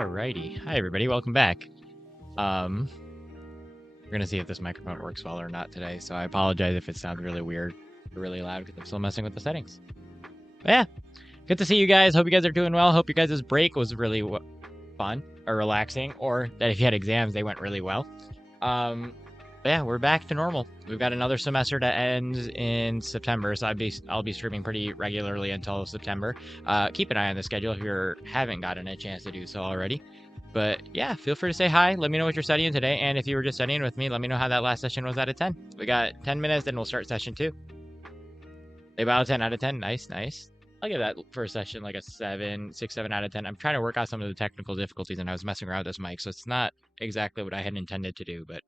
Alrighty. Hi everybody, welcome back. We're gonna see if this microphone works well or not today, so I apologize if it sounds really weird or really loud because I'm still messing with the settings. But yeah, good to see you guys. Hope you guys are doing well. Hope you guys' break was really fun or relaxing, or that if you had exams, they went really well. But yeah, we're back to normal. We've got another semester that ends in September, so I'll be streaming pretty regularly until September. Keep an eye on the schedule if you haven't gotten a chance to do so already. But yeah, feel free to say hi. Let me know what you're studying today, and if you were just studying with me, let me know how that last session was out of 10. We got 10 minutes, then we'll start session 2. About 10 out of 10. Nice. I'll give that first session like a 6, 7 out of 10. I'm trying to work out some of the technical difficulties, and I was messing around with this mic, so it's not exactly what I had intended to do, but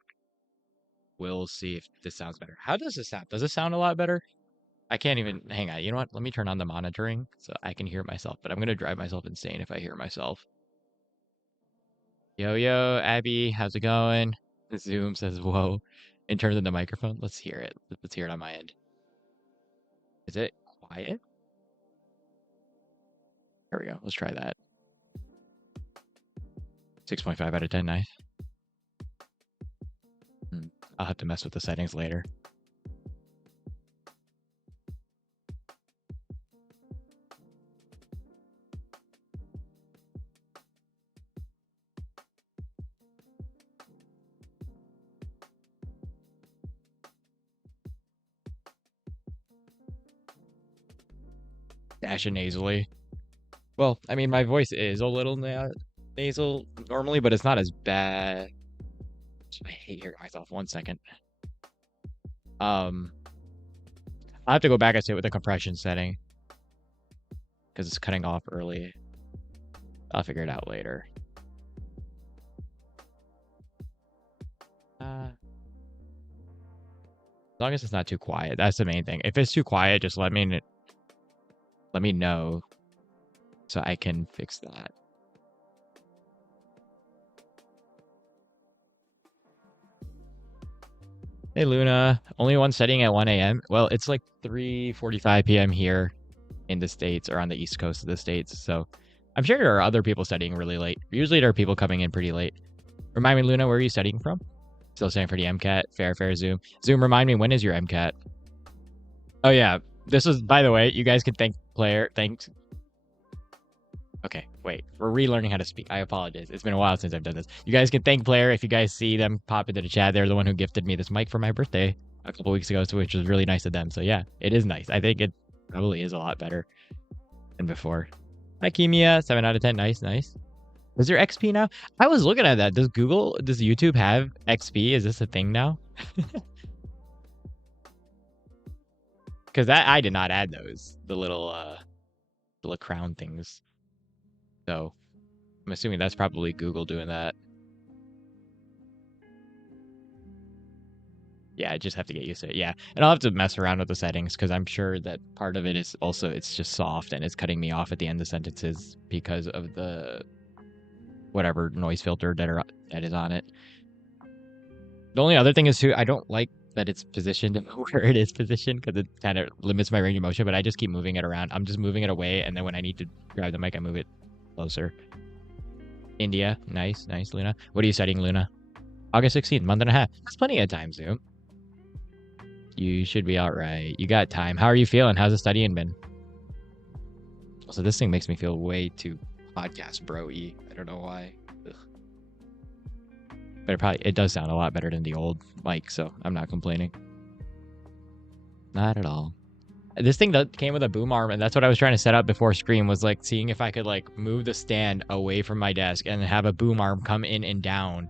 we'll see if this sounds better. How does this sound? Does it sound a lot better? I can't even, hang on. You know what? Let me turn on the monitoring so I can hear myself, but I'm going to drive myself insane if I hear myself. Yo, Abby, how's it going? Zoom says, whoa. In terms of the microphone, let's hear it. Let's hear it on my end. Is it quiet? There we go. Let's try that. 6.5 out of 10. Nice. I'll have to mess with the settings later. Dash it nasally. Well, I mean, my voice is a little nasal normally, but it's not as bad. I hate hearing myself. 1 second. I'll have to go back and sit with the compression setting because it's cutting off early. I'll figure it out later. As long as it's not too quiet, that's the main thing. If it's too quiet, just let me know so I can fix that. Hey Luna, only one studying at 1 a.m. Well, it's like 3:45 p.m. here in the States or on the East Coast of the States. So I'm sure there are other people studying really late. Usually there are people coming in pretty late. Remind me, Luna, where are you studying from? Still studying for the MCAT. Fair, Zoom. Zoom, remind me, when is your MCAT? Oh yeah, this is, by the way, you guys can thank Player. Thanks. Okay, wait. We're relearning how to speak. I apologize. It's been a while since I've done this. You guys can thank Player if you guys see them pop into the chat. They're the one who gifted me this mic for my birthday a couple weeks ago, which was really nice of them. So yeah, it is nice. I think it probably is a lot better than before. Hi, Kimia. 7 out of 10. Nice. Is there XP now? I was looking at that. Does YouTube have XP? Is this a thing now? Because I did not add those. The little crown things. So I'm assuming that's probably Google doing that. Yeah, I just have to get used to it. Yeah, and I'll have to mess around with the settings because I'm sure that part of it is also it's just soft and it's cutting me off at the end of sentences because of the whatever noise filter that is on it. The only other thing is too, I don't like that it's positioned where it is positioned because it kind of limits my range of motion, but I just keep moving it around. I'm just moving it away, and then when I need to grab the mic, I move it closer. India. Nice, Luna. What are you studying, Luna? August 16th, month and a half. That's plenty of time, Zoom. You should be all right. You got time. How are you feeling? How's the studying been? So this thing makes me feel way too podcast bro-y. I don't know why. Ugh. But it does sound a lot better than the old mic, so I'm not complaining. Not at all. This thing that came with a boom arm, and that's what I was trying to set up before stream, was like seeing if I could like move the stand away from my desk and have a boom arm come in and down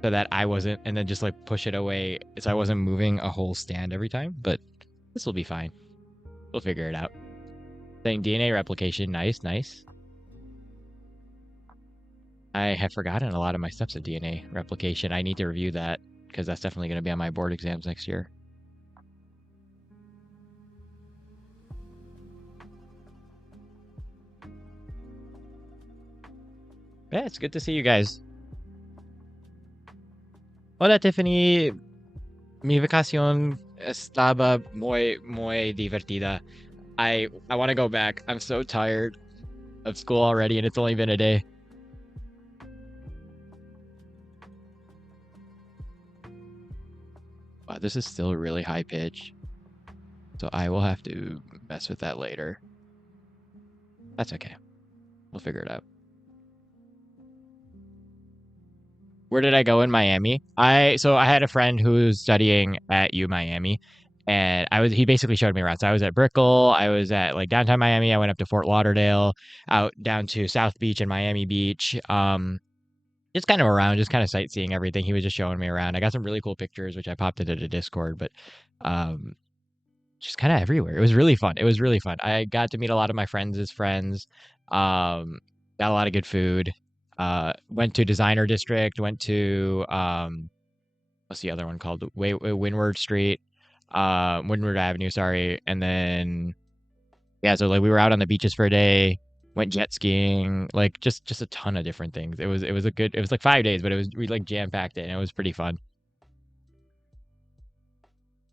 so that I wasn't, and then just like push it away so I wasn't moving a whole stand every time. But this will be fine. We'll figure it out. Saying DNA replication. Nice. I have forgotten a lot of my steps of DNA replication. I need to review that because that's definitely going to be on my board exams next year. Yeah, it's good to see you guys. Hola, Tiffany. Mi vacación estaba muy divertida. I want to go back. I'm so tired of school already, and it's only been a day. Wow, this is still really high pitch. So I will have to mess with that later. That's okay. We'll figure it out. Where did I go in Miami? I had a friend who was studying at U Miami, and he basically showed me around. So I was at Brickell, I was at like downtown Miami, I went up to Fort Lauderdale, out down to South Beach and Miami Beach. Just kind of around, just kind of sightseeing everything. He was just showing me around. I got some really cool pictures, which I popped into the Discord, but um just kind of everywhere. It was really fun. It was really fun. I got to meet a lot of my friends' friends. Got a lot of good food. Went to Designer District. Went to what's the other one called? Windward Street, Windward Avenue. Sorry. And then yeah, so like we were out on the beaches for a day. Went jet skiing. Like just a ton of different things. It was like 5 days, but we like jam packed it, and it was pretty fun.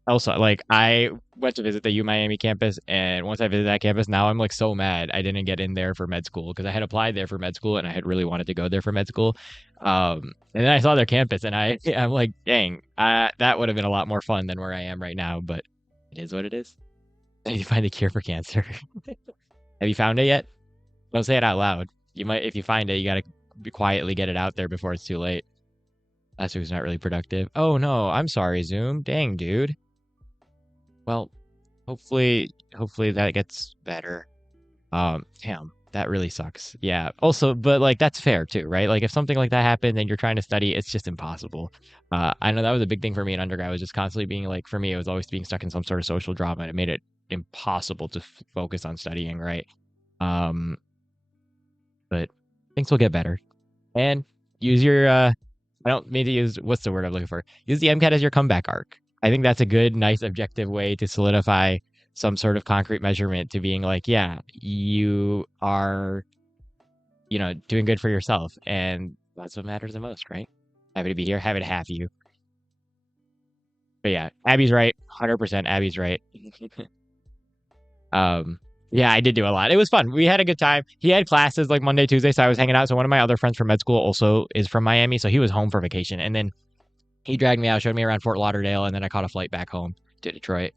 Also, like I went to visit the U Miami campus, and once I visited that campus, now I'm like so mad I didn't get in there for med school because I had applied there for med school and I had really wanted to go there for med school. And then I saw their campus, and I'm like, dang, that would have been a lot more fun than where I am right now. But it is what it is. I need to find the cure for cancer. Have you found it yet? Don't say it out loud. You might, if you find it, you gotta quietly get it out there before it's too late. Last week was not really productive. Oh no, I'm sorry, Zoom. Dang, dude. Well, hopefully that gets better. Damn, that really sucks. Yeah. Also, but like that's fair too, right? Like if something like that happened and you're trying to study, it's just impossible. I know that was a big thing for me in undergrad, was just constantly being like, for me, it was always being stuck in some sort of social drama, and it made it impossible to focus on studying, right? Um, but things will get better. And use your I don't mean to use, what's the word I'm looking for? Use the MCAT as your comeback arc. I think that's a good, nice, objective way to solidify some sort of concrete measurement to being like, yeah, you are, doing good for yourself. And that's what matters the most, right? Happy to be here. Happy to have you. But yeah, Abby's right. 100% Abby's right. Um, yeah, I did do a lot. It was fun. We had a good time. He had classes like Monday, Tuesday, so I was hanging out. So one of my other friends from med school also is from Miami, so he was home for vacation. And then he dragged me out, showed me around Fort Lauderdale, and then I caught a flight back home to Detroit.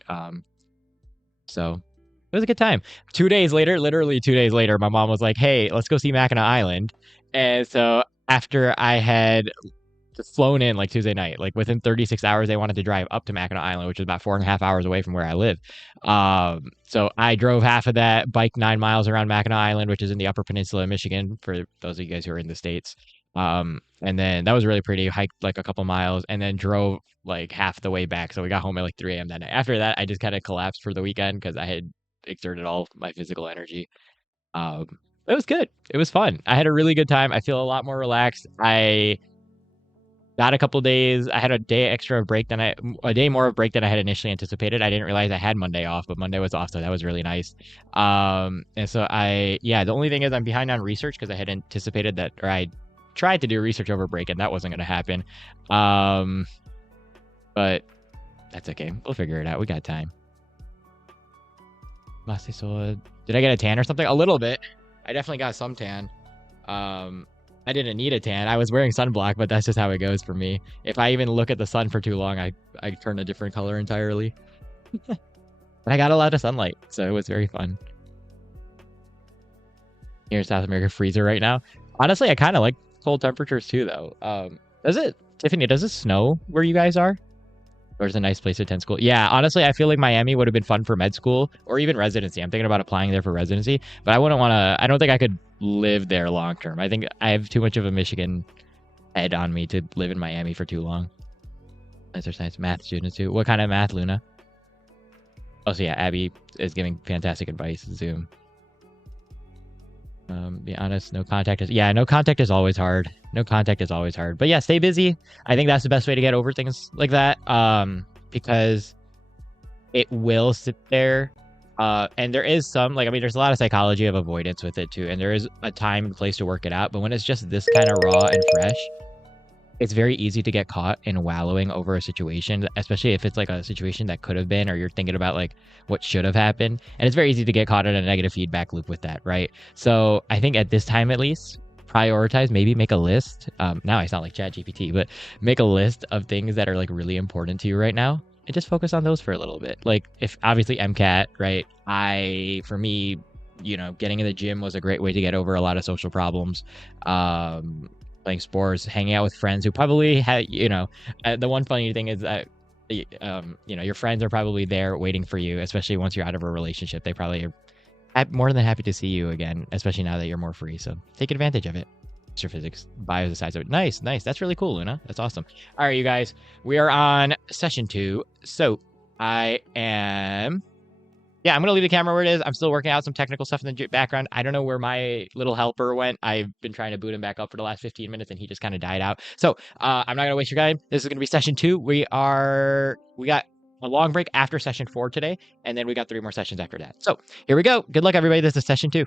So it was a good time. 2 days later, literally 2 days later, my mom was like, "Hey, let's go see Mackinac Island." And so after I had just flown in like Tuesday night, like within 36 hours, they wanted to drive up to Mackinac Island, which is about 4.5 hours away from where I live. So I drove half of that, biked 9 miles around Mackinac Island, which is in the Upper Peninsula of Michigan, for those of you guys who are in the States. And then that was really pretty. Hiked like a couple miles, and then drove like half the way back. So we got home at like 3 a.m. that night. After that, I just kind of collapsed for the weekend because I had exerted all my physical energy. Um, it was good. It was fun. I had a really good time. I feel a lot more relaxed. I got a couple days. I had a day extra of break a day more of break than I had initially anticipated. I didn't realize I had Monday off, but Monday was off, so that was really nice. And so the only thing is I'm behind on research because I had anticipated that, or I tried to do research over break, and that wasn't going to happen. But that's okay. We'll figure it out. We got time. Did I get a tan or something? A little bit. I definitely got some tan. I didn't need a tan. I was wearing sunblock, but that's just how it goes for me. If I even look at the sun for too long, I turn a different color entirely. But I got a lot of sunlight, so it was very fun. Here in South America, freezer right now. Honestly, I kind of like cold temperatures too, though. Tiffany, does it snow where you guys are? Or is it a nice place to attend school? Yeah, honestly, I feel like Miami would have been fun for med school or even residency. I'm thinking about applying there for residency, but I don't think I could live there long term. I think I have too much of a Michigan head on me to live in Miami for too long. Is there science math students too? What kind of math, Luna? Oh, so yeah, Abby is giving fantastic advice. Zoom. Be honest, no contact is always hard. No contact is always hard. But yeah, stay busy. I think that's the best way to get over things like that. Because it will sit there. And there is some, there's a lot of psychology of avoidance with it too. And there is a time and place to work it out. But when it's just this kind of raw and fresh, it's very easy to get caught in wallowing over a situation, especially if it's like a situation that could have been, or you're thinking about like what should have happened. And it's very easy to get caught in a negative feedback loop with that, right? So I think at this time, at least, prioritize, maybe make a list. Now I sound like ChatGPT, but make a list of things that are like really important to you right now and just focus on those for a little bit. Like if obviously MCAT, right? For me, getting in the gym was a great way to get over a lot of social problems. Playing sports, hanging out with friends who probably had, the one funny thing is that your friends are probably there waiting for you, especially once you're out of a relationship. They probably are more than happy to see you again, especially now that you're more free. So take advantage of it. Astrophysics, bio the size of it. Nice. That's really cool, Luna. That's awesome. All right, you guys, we are on session 2. So I'm going to leave the camera where it is. I'm still working out some technical stuff in the background. I don't know where my little helper went. I've been trying to boot him back up for the last 15 minutes, and he just kind of died out. So I'm not going to waste your time. This is going to be session 2. We got a long break after session 4 today, and then we got 3 more sessions after that. So here we go. Good luck, everybody. This is session 2.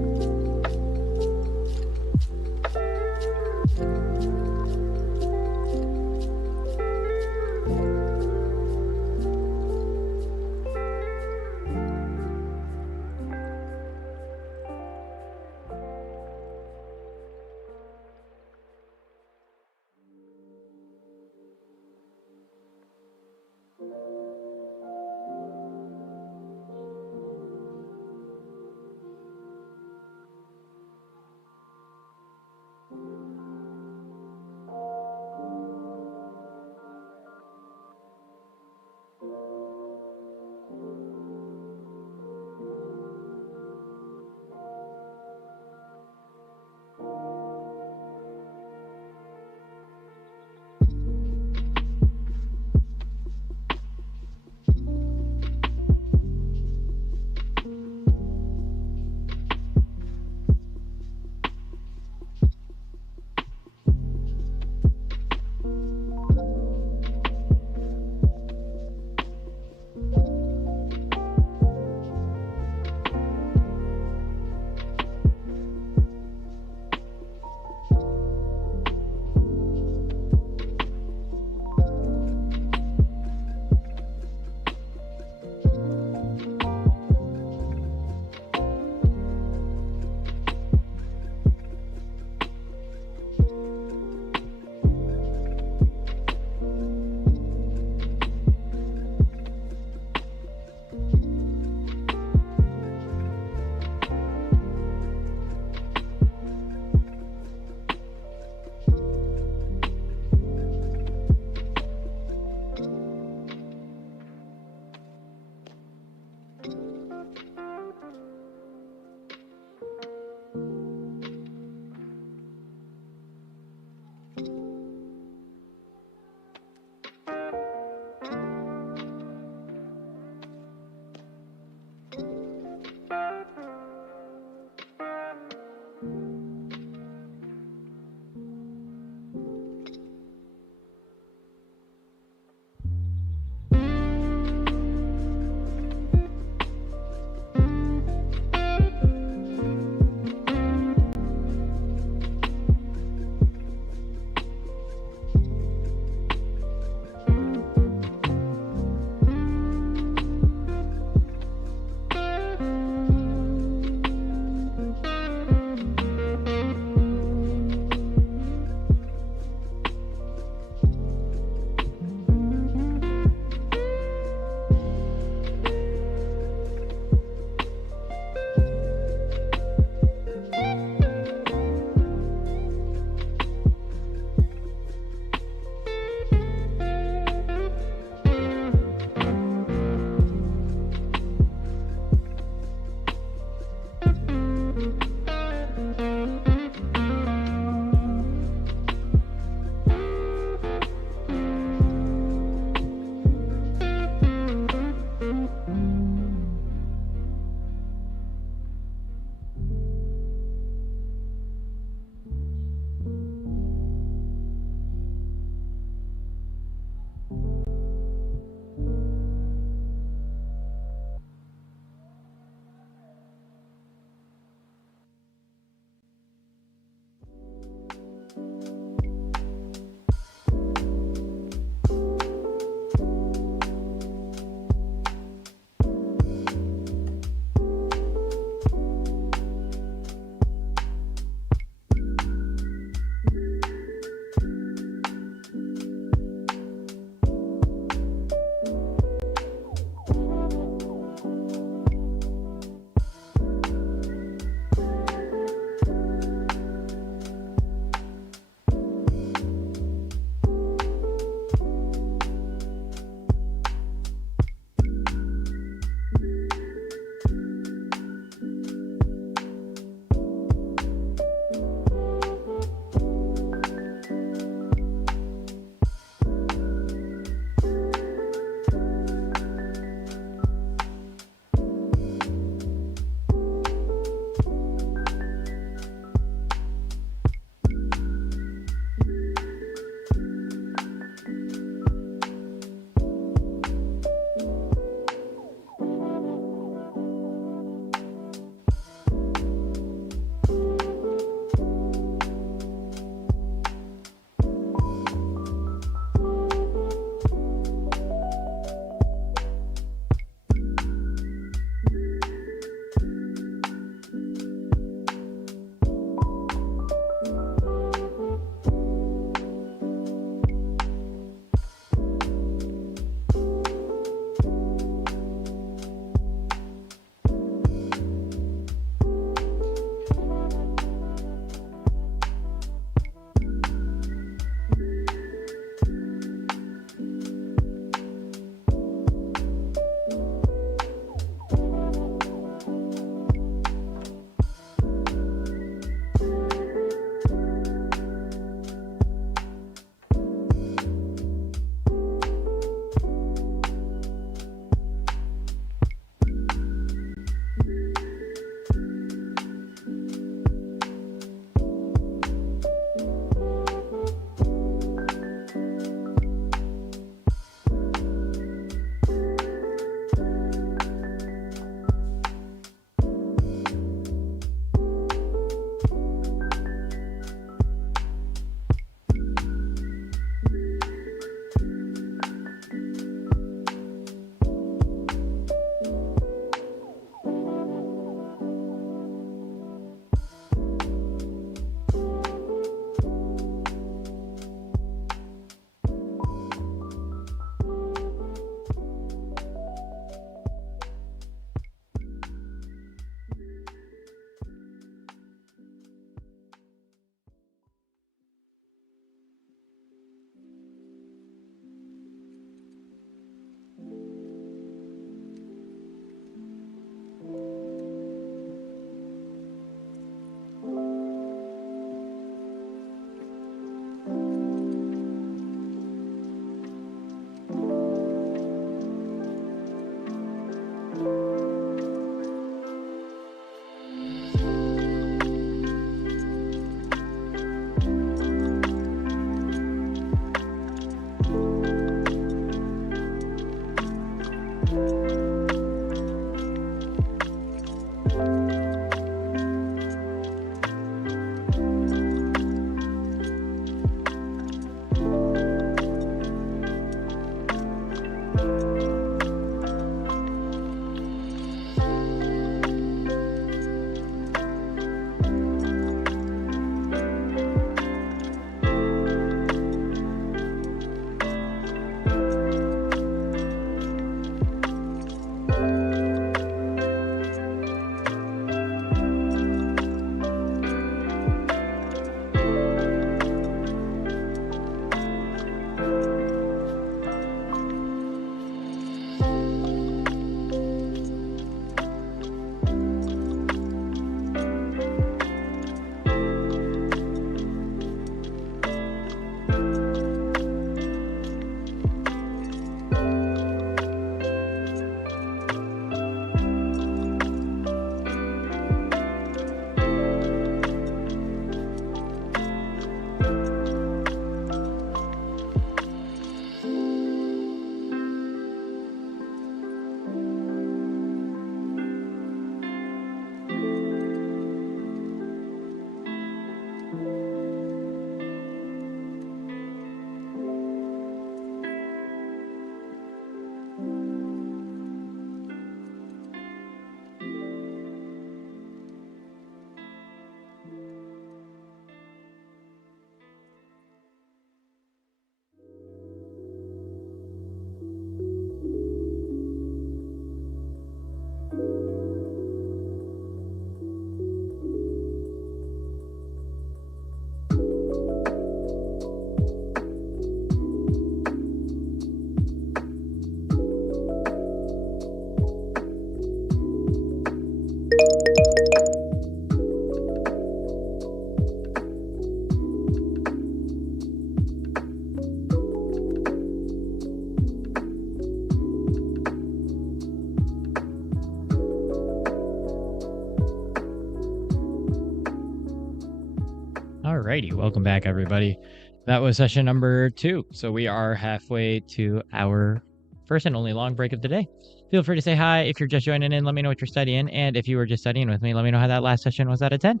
Alrighty, welcome back, everybody. That was session number 2. So we are halfway to our first and only long break of the day. Feel free to say hi if you're just joining in. Let me know what you're studying. And if you were just studying with me, let me know how that last session was out of 10.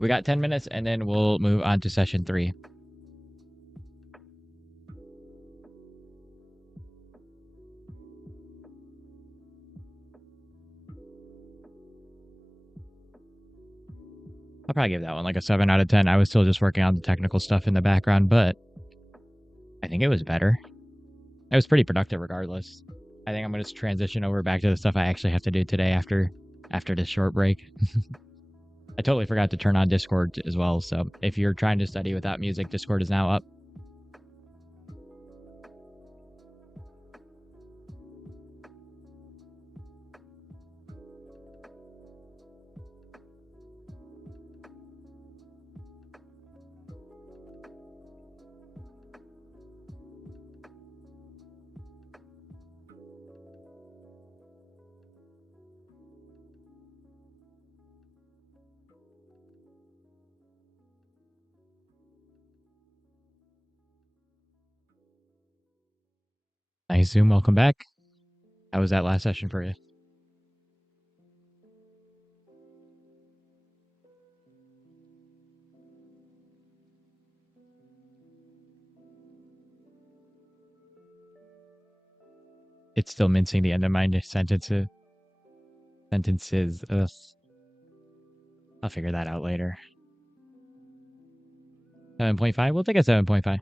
We got 10 minutes, and then we'll move on to session 3. I'll probably give that one like a 7 out of 10. I was still just working on the technical stuff in the background, but I think it was better. It was pretty productive regardless. I think I'm going to transition over back to the stuff I actually have to do today after this short break. I totally forgot to turn on Discord as well, so if you're trying to study without music, Discord is now up. Nice Zoom, welcome back. How was that last session for you? It's still mincing the end of my sentences. Ugh. I'll figure that out later. 7.5? We'll take a 7.5.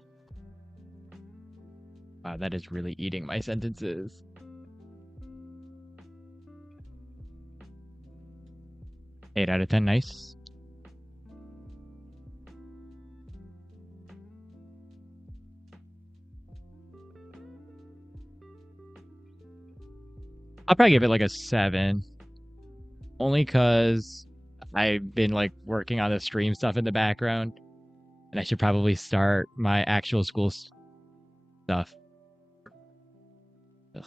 Wow, that is really eating my sentences. Eight out of 10, nice. I'll probably give it like a 7. Only because I've been like working on the stream stuff in the background. And I should probably start my actual school stuff. Ugh.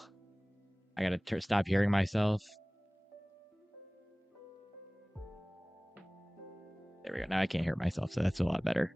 I gotta stop hearing myself. There we go. Now I can't hear myself, so that's a lot better.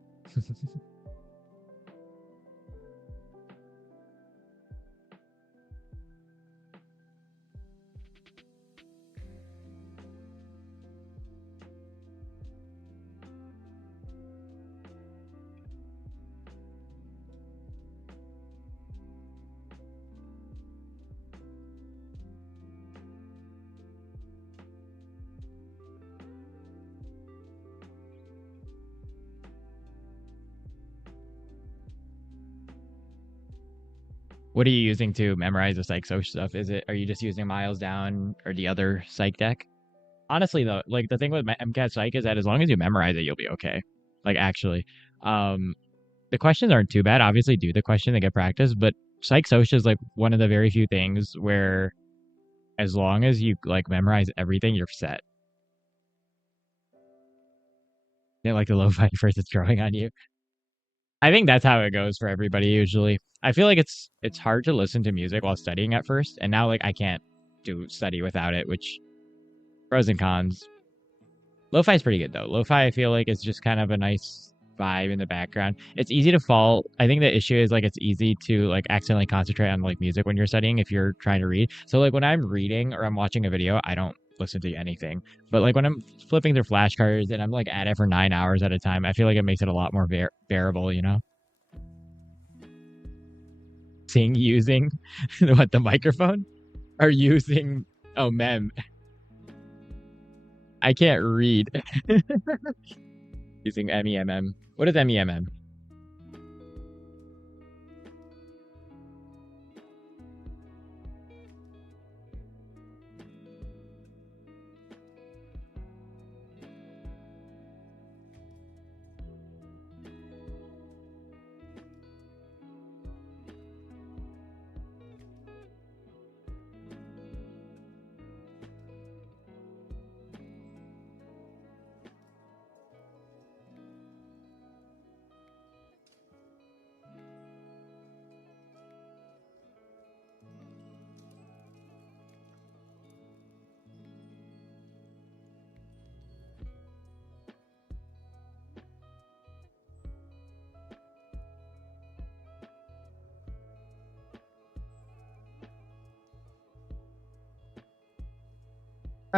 What are you using to memorize the psych-soc stuff? Are you just using Miles Down or the other psych deck? Honestly, though, like the thing with MCAT Psych is that as long as you memorize it, you'll be okay. Like actually, the questions aren't too bad. Obviously, do the question to get practice, but Psych-Soc is like one of the very few things where, as long as you like memorize everything, you're set. You know, like the Lofi first it's drawing on you. I think that's how it goes for everybody usually. I feel like it's hard to listen to music while studying at first, and now like I can't do study without it, which pros and cons. Lo-fi is pretty good though. Lo-fi I feel like is just kind of a nice vibe in the background. It's easy to fall. I think the issue is like it's easy to like accidentally concentrate on like music when you're studying if you're trying to read. So like when I'm reading or I'm watching a video, I don't listen to anything. But like when I'm flipping through flashcards and I'm like at it for 9 hours at a time, I feel like it makes it a lot more bearable, you know? Sing using what, the microphone? Or using mem. I can't read. Using MEMM. What is MEMM?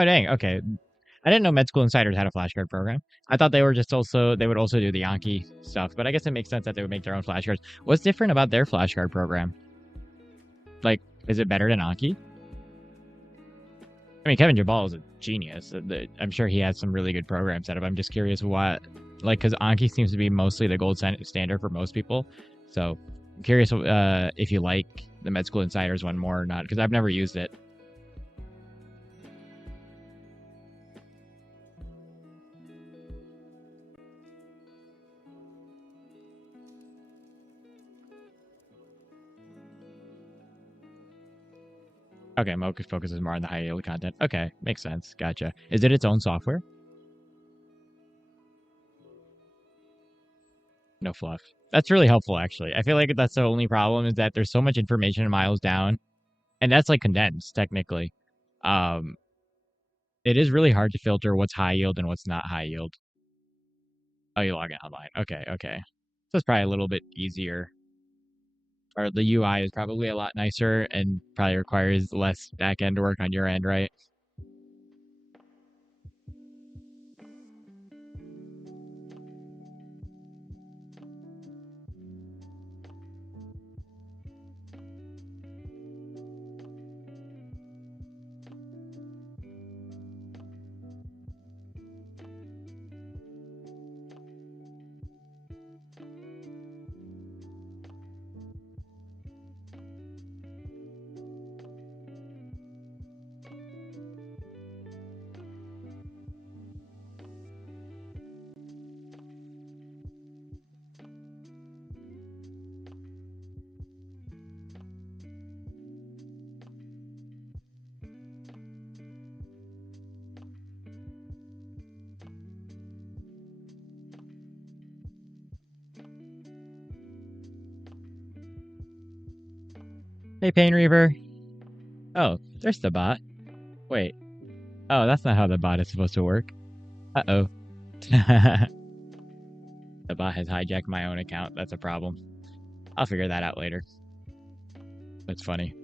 Oh dang, okay. I didn't know Med School Insiders had a flashcard program. I thought they would also do the Yankee stuff, but I guess it makes sense that they would make their own flashcards. What's different about their flashcard program? Like, is it better than Anki? I mean, Kevin Jabal is a genius. I'm sure he has some really good programs set up. I'm just curious what, like, because Anki seems to be mostly the gold standard for most people. So I'm curious if you like the Med School Insiders one more or not, because I've never used it. Okay, Mocha focuses more on the high yield content. Okay, makes sense. Gotcha. Is it its own software? No fluff. That's really helpful, actually. I feel like that's the only problem is that there's so much information miles down, and that's like condensed technically. Um, it is really hard to filter what's high yield and what's not high yield. Oh, you log in online. Okay, okay. So it's probably a little bit easier. Or the UI is probably a lot nicer and probably requires less back end work on your end, right? Hey, Pain Reaver. Oh, there's the bot. Wait. Oh, that's not how the bot is supposed to work. Uh-oh. The bot has hijacked my own account. That's a problem. I'll figure that out later. That's funny.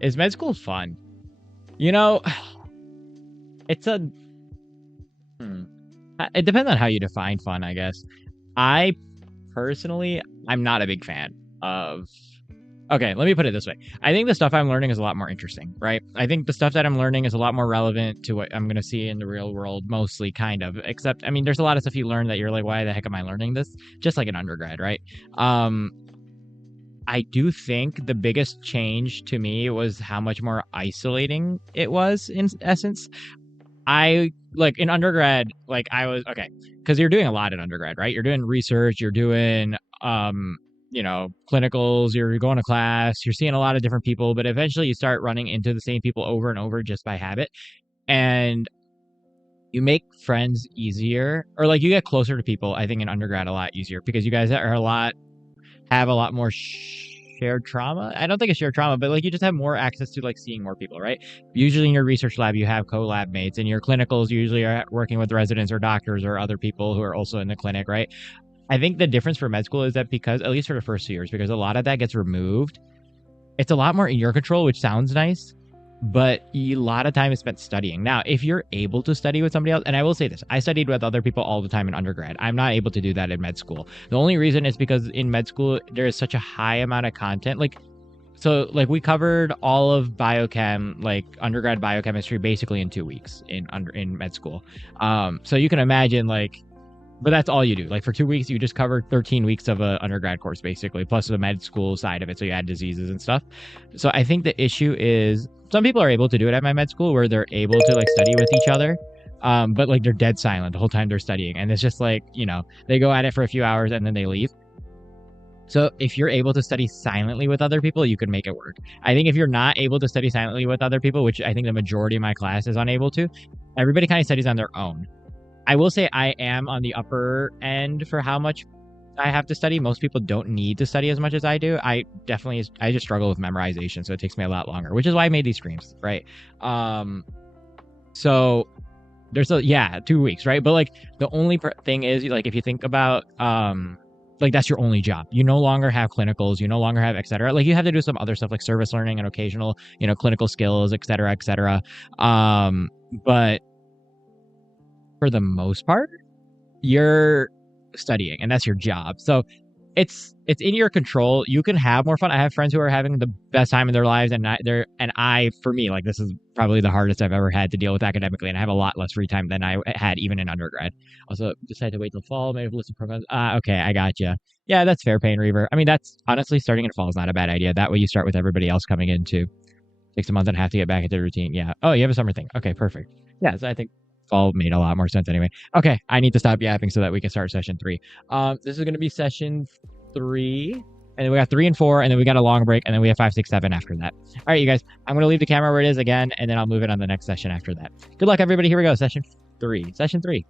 Is med school fun? You know, it's a... It depends on how you define fun, I guess. I personally, I'm not a big fan of... Okay, let me put it this way. I think the stuff I'm learning is a lot more interesting, right? I think the stuff that I'm learning is a lot more relevant to what I'm going to see in the real world, mostly, kind of. Except, I mean, there's a lot of stuff you learn that you're like, why the heck am I learning this? Just like an undergrad, right? I do think the biggest change to me was how much more isolating it was, in essence. I like in undergrad, like I was okay, because you're doing a lot in undergrad, right? You're doing research, you're doing clinicals, you're going to class, you're seeing a lot of different people, but eventually you start running into the same people over and over just by habit. And you make friends easier, or like you get closer to people, I think in undergrad a lot easier because you guys have a lot more shared trauma. I don't think it's shared trauma, but like you just have more access to like seeing more people, right? Usually in your research lab, you have co-lab mates, and your clinicals usually are working with residents or doctors or other people who are also in the clinic, right? I think the difference for med school is that because, at least for the first 2 years, because a lot of that gets removed, it's a lot more in your control, which sounds nice, but a lot of time is spent studying. Now, if you're able to study with somebody else, and I will say this, I studied with other people all the time in undergrad. I'm not able to do that in med school. The only reason is because in med school, there is such a high amount of content. So we covered all of biochem, like undergrad biochemistry, basically in 2 weeks in med school. So you can imagine but that's all you do. Like for 2 weeks, you just covered 13 weeks of a undergrad course, basically, plus the med school side of it. So you add diseases and stuff. So I think the issue is some people are able to do it at my med school where they're able to like study with each other. But like they're dead silent the whole time they're studying. And it's just like, they go at it for a few hours and then they leave. So if you're able to study silently with other people, you can make it work. I think if you're not able to study silently with other people, which I think the majority of my class is unable to, everybody kind of studies on their own. I will say I am on the upper end for how much I have to study. Most people don't need to study as much as I do. I just struggle with memorization, so it takes me a lot longer, which is why I made these streams, right? So there's 2 weeks, right? But like the only thing is, like, if you think about like that's your only job. You no longer have clinicals, you no longer have etc. Like you have to do some other stuff like service learning and occasional, clinical skills, etc., etc. But for the most part, you're studying and that's your job. So it's in your control. You can have more fun. I have friends who are having the best time in their lives, and for me, like, this is probably the hardest I've ever had to deal with academically, and I have a lot less free time than I had even in undergrad. Also, decided to wait till fall. Maybe listen to programs. Okay, I got you. Yeah, that's fair, Pain Reaver. I mean, that's honestly, starting in fall is not a bad idea. That way, you start with everybody else coming in too. Takes a month and a half to get back into the routine. Yeah. Oh, you have a summer thing. Okay, perfect. Yeah, so I think fall made a lot more sense anyway. Okay, I need to stop yapping so that we can start session 3. This is going to be session 3, and then we got 3 and 4, and then we got a long break, and then we have 5, 6, 7 after that. All right, you guys, I'm going to leave the camera where it is again, and then I'll move it on the next session after that. Good luck, everybody. Here we go. Session 3. Session 3.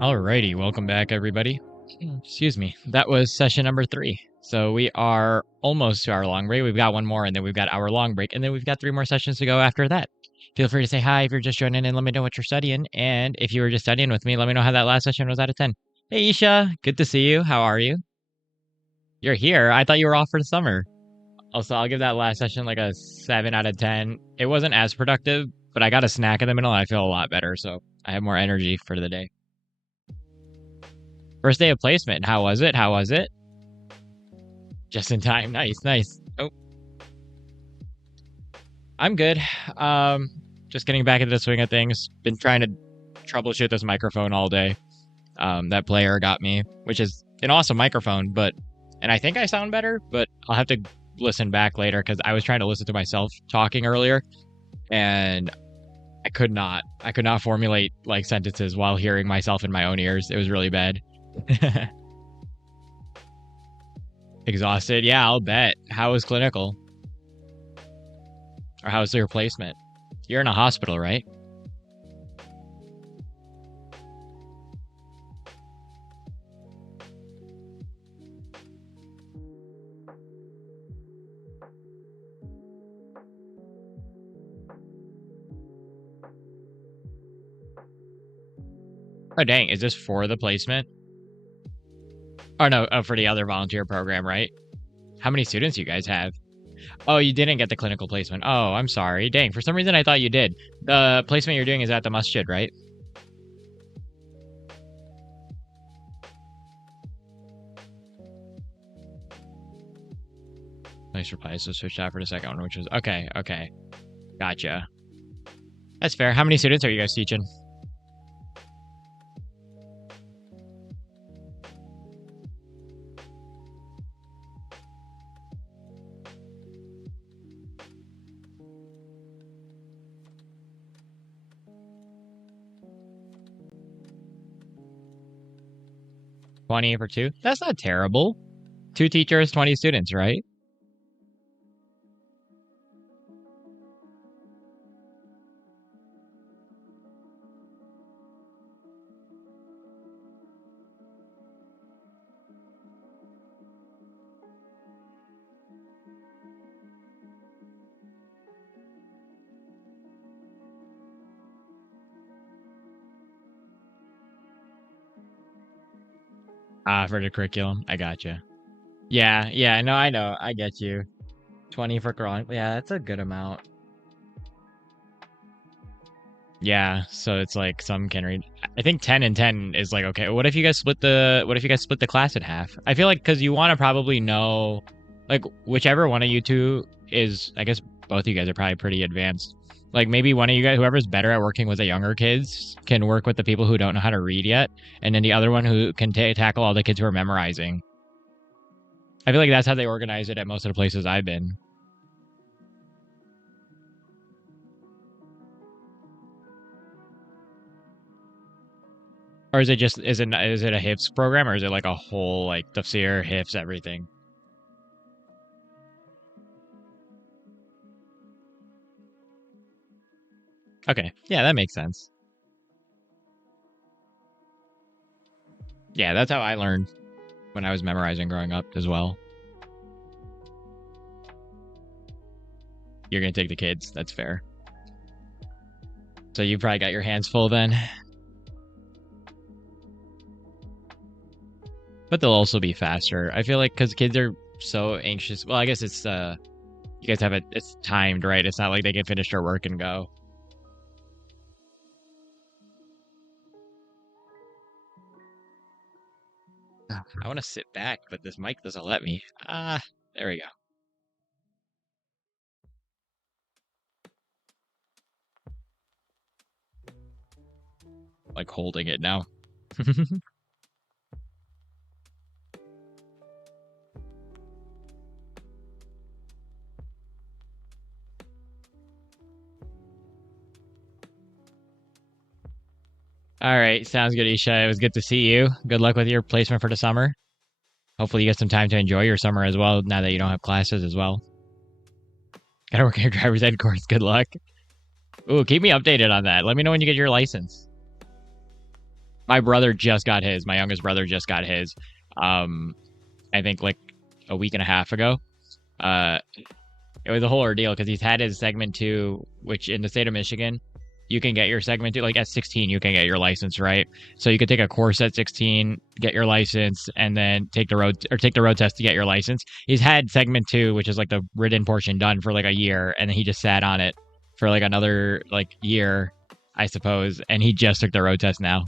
Alrighty, welcome back, everybody. Excuse me. That was session number 3. So we are almost to our long break. We've got one more, and then we've got our long break, and then we've got 3 more sessions to go after that. Feel free to say hi if you're just joining in. Let me know what you're studying, and if you were just studying with me, let me know how that last session was out of 10. Hey, Isha, good to see you. How are you? You're here. I thought you were off for the summer. Also, I'll give that last session like a 7 out of 10. It wasn't as productive, but I got a snack in the middle, and I feel a lot better, so I have more energy for the day. First day of placement. How was it? How was it? Just in time. Nice, nice. Oh, I'm good. Just getting back into the swing of things. Been trying to troubleshoot this microphone all day. That player got me, which is an awesome microphone, and I think I sound better, but I'll have to listen back later because I was trying to listen to myself talking earlier, and I could not formulate like sentences while hearing myself in my own ears. It was really bad. Exhausted? Yeah, I'll bet. How was clinical? Or how's the replacement? You're in a hospital, right? Oh, dang. Is this for the placement? Oh, no. Oh, for the other volunteer program, right? How many students you guys have? Oh, you didn't get the clinical placement. Oh, I'm sorry. Dang, for some reason I thought you did. The placement you're doing is at the masjid, right? Nice reply. So switched out for the second one, which is okay. Okay, gotcha. That's fair. How many students are you guys teaching? $20 for 2? That's not terrible. 2 teachers, 20 students, right? For the curriculum. I gotcha. Yeah, yeah, no, I know. I get you. 20 for Quran. Yeah, that's a good amount. Yeah, so it's like some can read. I think 10 and 10 is like okay. What if you guys split the class in half? I feel like cuz you want to probably know like whichever one of you two is I guess both of you guys are probably pretty advanced. Like maybe one of you guys whoever's better at working with the younger kids can work with the people who don't know how to read yet, and then the other one who can tackle all the kids who are memorizing. I feel like that's how they organize it at most of the places I've been. Or is it just is it a HIFS program or is it like a whole like tafsir, HIFS, everything? Okay, yeah, that makes sense. Yeah, that's how I learned when I was memorizing growing up as well. You're gonna take the kids, that's fair. So you probably got your hands full then. But they'll also be faster. I feel like because kids are so anxious. Well, I guess it's you guys have it's timed, right? It's not like they can finish their work and go. I want to sit back, but this mic doesn't let me. There we go. Like holding it now. All right, sounds good, Isha. It was good to see you. Good luck with your placement for the summer. Hopefully, you get some time to enjoy your summer as well. Now that you don't have classes as well. Gotta work on your driver's ed course. Good luck. Ooh, keep me updated on that. Let me know when you get your license. My brother just got his. My youngest brother just got his. I think like a week and a half ago. Uh, it was a whole ordeal because he's had his segment 2, which in the state of Michigan, you can get your segment 2 like at 16. You can get your license, right? So you could take a course at 16, get your license, and then take the road test to get your license. He's had segment 2, which is like the written portion, done for like a year, and then he just sat on it for like another like year, I suppose, and he just took the road test now.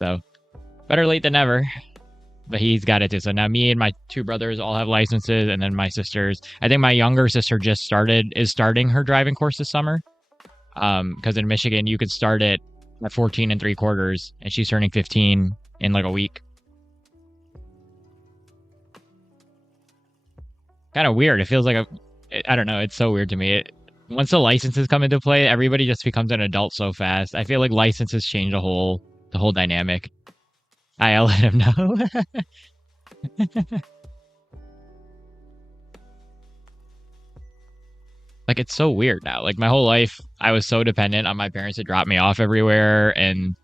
So better late than never. But he's got it too. So now me and my 2 brothers all have licenses, and then my sisters. I think my younger sister is starting her driving course this summer. Because in Michigan you could start it at 14 and 3/4, and she's turning 15 in like a week. Kind of weird. It feels like I don't know. It's so weird to me. Once the licenses come into play, everybody just becomes an adult so fast. I feel like licenses change the whole dynamic. I'll let him know. Like, it's so weird now. Like, my whole life, I was so dependent on my parents to drop me off everywhere. And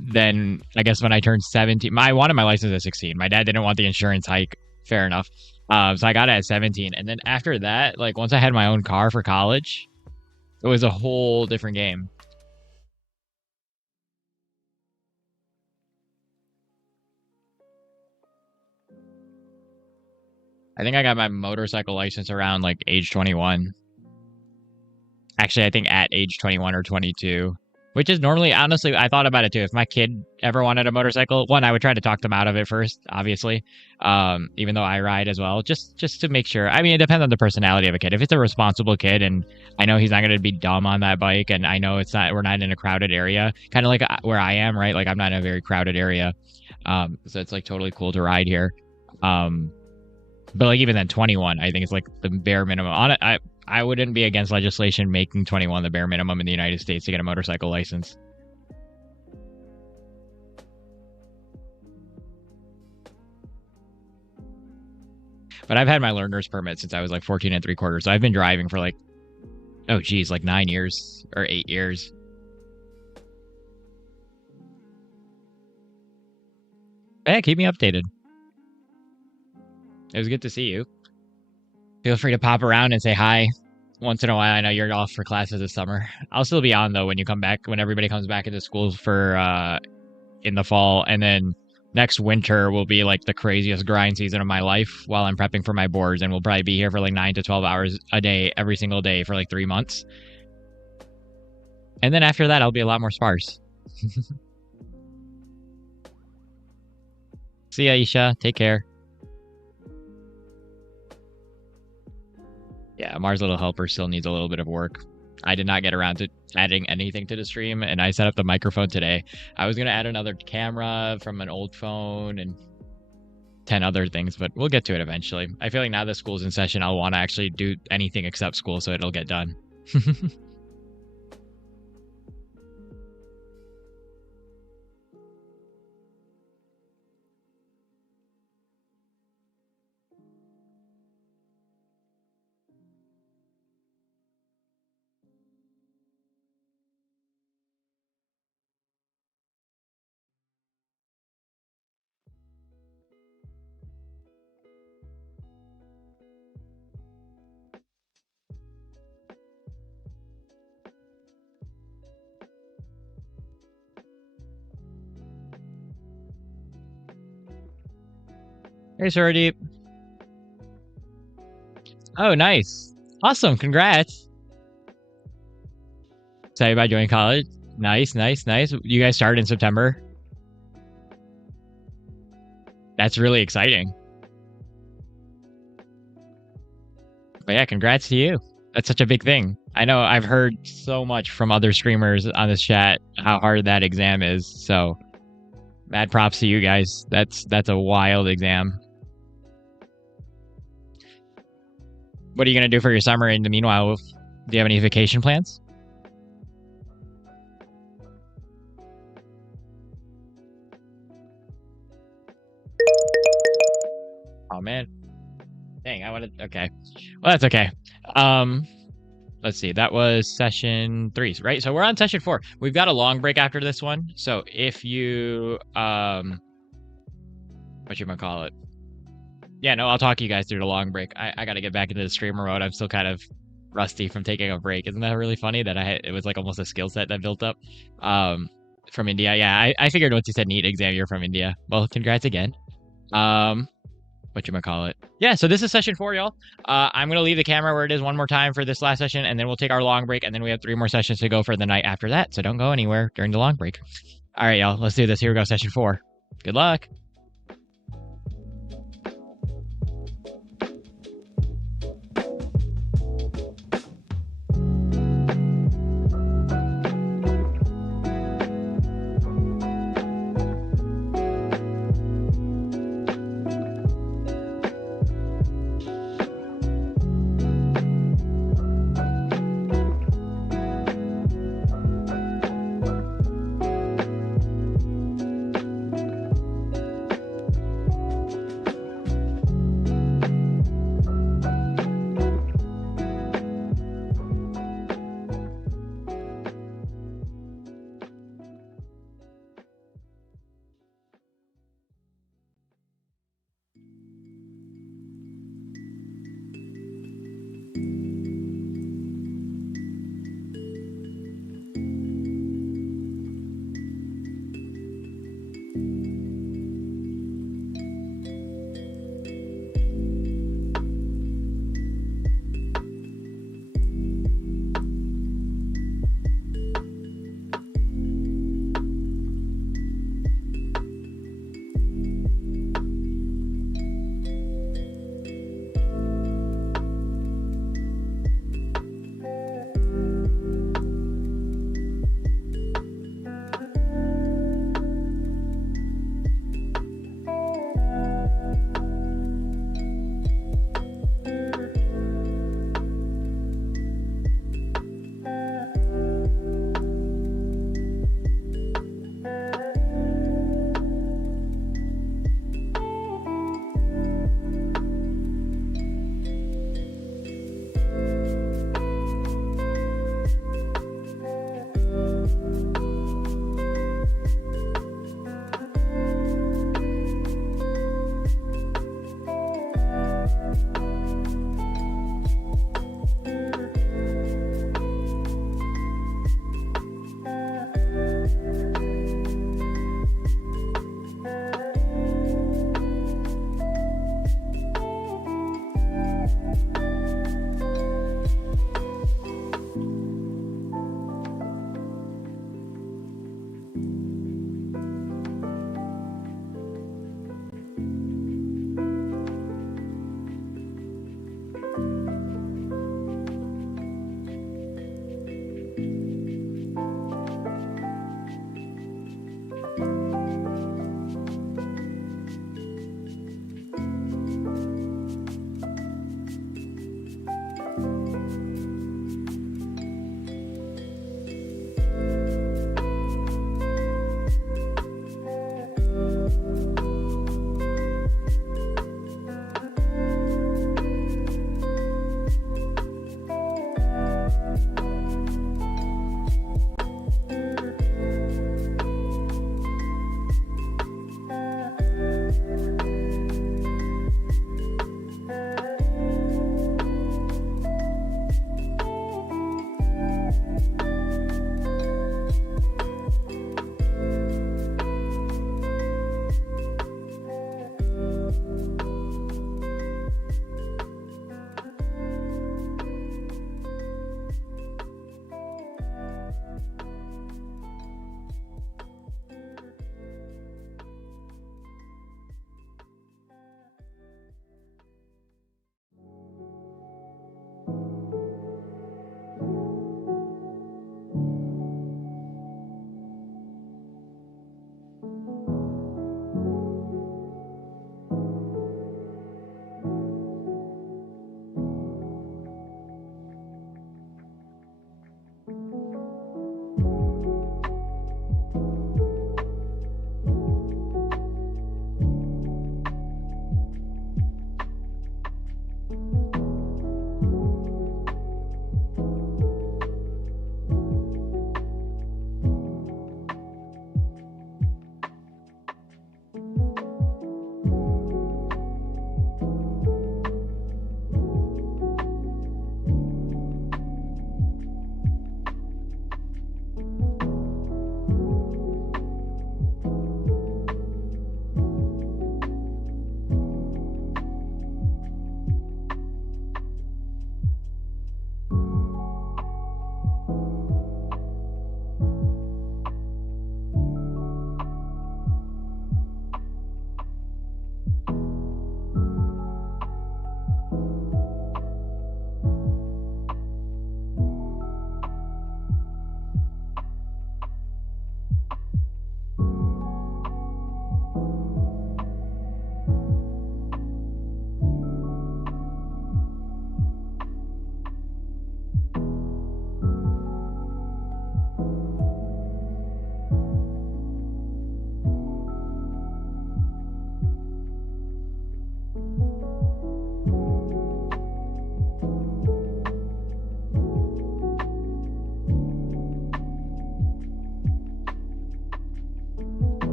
then I guess when I turned 17, I wanted my license at 16. My dad didn't want the insurance hike. Fair enough. So I got it at 17. And then after that, like, once I had my own car for college, it was a whole different game. I think I got my motorcycle license around like age 21. Actually, I think at age 21 or 22, which is normally, honestly, I thought about it too. If my kid ever wanted a motorcycle, one, I would try to talk them out of it first, obviously, even though I ride as well, just to make sure. I mean, it depends on the personality of a kid. If it's a responsible kid and I know he's not going to be dumb on that bike, and I know we're not in a crowded area, kind of like where I am, right? Like, I'm not in a very crowded area. So it's like totally cool to ride here. But like even then, 21, I think it's like the bare minimum. On it, I wouldn't be against legislation making 21 the bare minimum in the United States to get a motorcycle license. But I've had my learner's permit since I was like 14 and 3/4. So I've been driving for like, oh geez, like 9 years or 8 years. Hey, keep me updated. It was good to see you. Feel free to pop around and say hi once in a while. I know you're off for classes this summer. I'll still be on though when you come back, when everybody comes back into school for in the fall, and then next winter will be like the craziest grind season of my life while I'm prepping for my boards, and we'll probably be here for like 9 to 12 hours a day every single day for like 3 months. And then after that, I'll be a lot more sparse. See ya, Isha. Take care. Yeah, Mars Little Helper still needs a little bit of work. I did not get around to adding anything to the stream, and I set up the microphone today. I was going to add another camera from an old phone and 10 other things, but we'll get to it eventually. I feel like now that school's in session, I'll want to actually do anything except school so it'll get done. Hey, Suradeep. Oh, nice. Awesome. Congrats. Excited about joining college. Nice, nice, nice. You guys started in September. That's really exciting. But yeah, congrats to you. That's such a big thing. I know I've heard so much from other streamers on this chat how hard that exam is. So mad props to you guys. That's a wild exam. What are you going to do for your summer in the meanwhile? Do you have any vacation plans? Oh man. Dang, I wanted okay. Well, that's okay. let's see. That was session 3, right? So we're on session 4. We've got a long break after this one. So if you whatchamacallit? Yeah, no, I'll talk you guys through the long break. I got to get back into the streamer mode. I'm still kind of rusty from taking a break. Isn't that really funny that it was like almost a skill set that built up from India? Yeah, I figured once you said NEET exam, you're from India. Well, congrats again. Whatchamacallit? Yeah, so this is session 4, y'all. I'm going to leave the camera where it is one more time for this last session, and then we'll take our long break, and then we have 3 more sessions to go for the night after that, so don't go anywhere during the long break. All right, y'all, let's do this. Here we go, session 4. Good luck.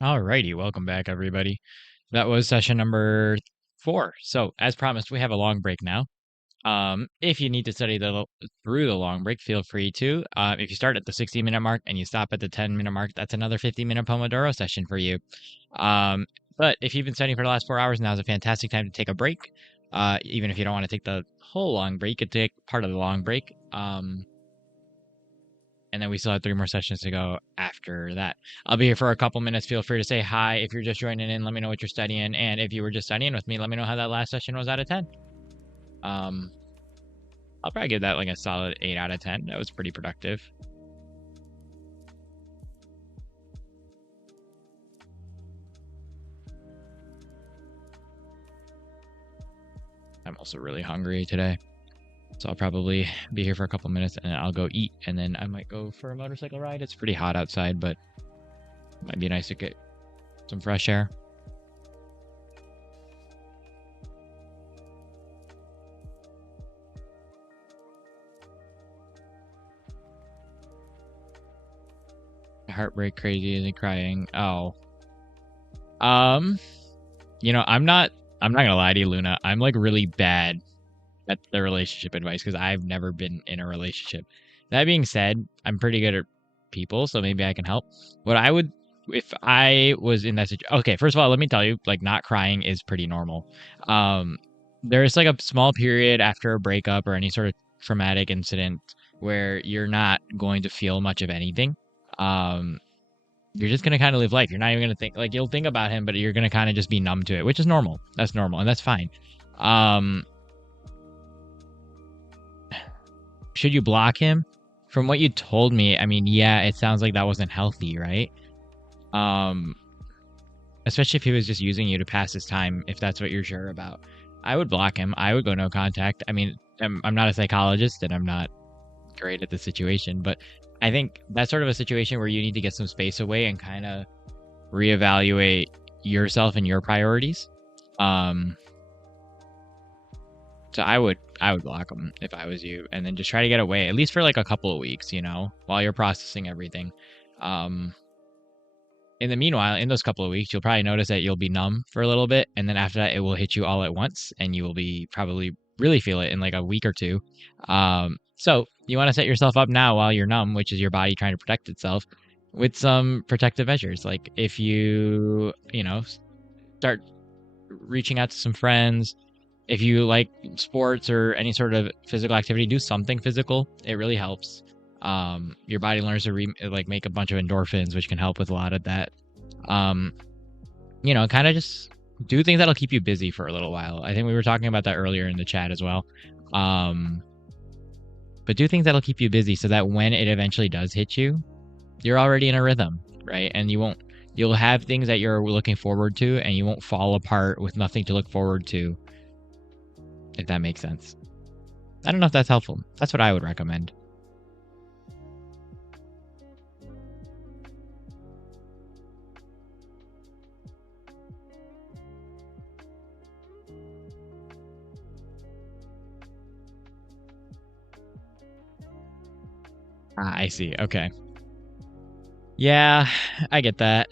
Alrighty, welcome back, everybody. That was session number 4. So, as promised, we have a long break now. If you need to study through the long break, feel free to. If you start at the 60-minute mark and you stop at the 10-minute mark, that's another 50-minute Pomodoro session for you. But if you've been studying for the last 4 hours, now is a fantastic time to take a break. Even if you don't want to take the whole long break, you could take part of the long break. And then we still have 3 more sessions to go after that. I'll be here for a couple minutes. Feel free to say hi. If you're just joining in, let me know what you're studying. And if you were just studying with me, let me know how that last session was out of 10. I'll probably give that like a solid 8 out of 10. That was pretty productive. I'm also really hungry today. So I'll probably be here for a couple minutes and I'll go eat. And then I might go for a motorcycle ride. It's pretty hot outside, but it might be nice to get some fresh air. Heartbreak crazy, isn't crying. Oh. You know, I'm not gonna lie to you, Luna. I'm like really bad at the relationship advice because I've never been in a relationship. That being said, I'm pretty good at people, so maybe I can help. What I would, if I was in that situation, okay, first of all, let me tell you, like, not crying is pretty normal. There's like a small period after a breakup or any sort of traumatic incident where you're not going to feel much of anything. You're just gonna kind of live life. You're not even gonna think, like, you'll think about him, but you're gonna kind of just be numb to it, which is normal. That's normal, and that's fine. Should you block him? From what you told me, I mean, yeah, it sounds like that wasn't healthy, right? Especially if he was just using you to pass his time, if that's what you're sure about. I would block him. I would go no contact. I mean, I'm not a psychologist and I'm not great at the situation, but I think that's sort of a situation where you need to get some space away and kind of reevaluate yourself and your priorities. So I would block them if I was you, and then just try to get away, at least for like a couple of weeks, you know, while you're processing everything. In the meanwhile, in those couple of weeks, you'll probably notice that you'll be numb for a little bit, and then after that, it will hit you all at once, and you will be probably really feel it in like a week or two. So you want to set yourself up now while you're numb, which is your body trying to protect itself, with some protective measures. Like if you know, start reaching out to some friends. If you like sports or any sort of physical activity, do something physical. It really helps. Your body learns to make a bunch of endorphins, which can help with a lot of that. You know, kind of just do things that'll keep you busy for a little while. I think we were talking about that earlier in the chat as well. But do things that'll keep you busy so that when it eventually does hit you, you're already in a rhythm, right? And you'll have things that you're looking forward to, and you won't fall apart with nothing to look forward to, if that makes sense. I don't know if that's helpful. That's what I would recommend. I see. Okay. Yeah, I get that.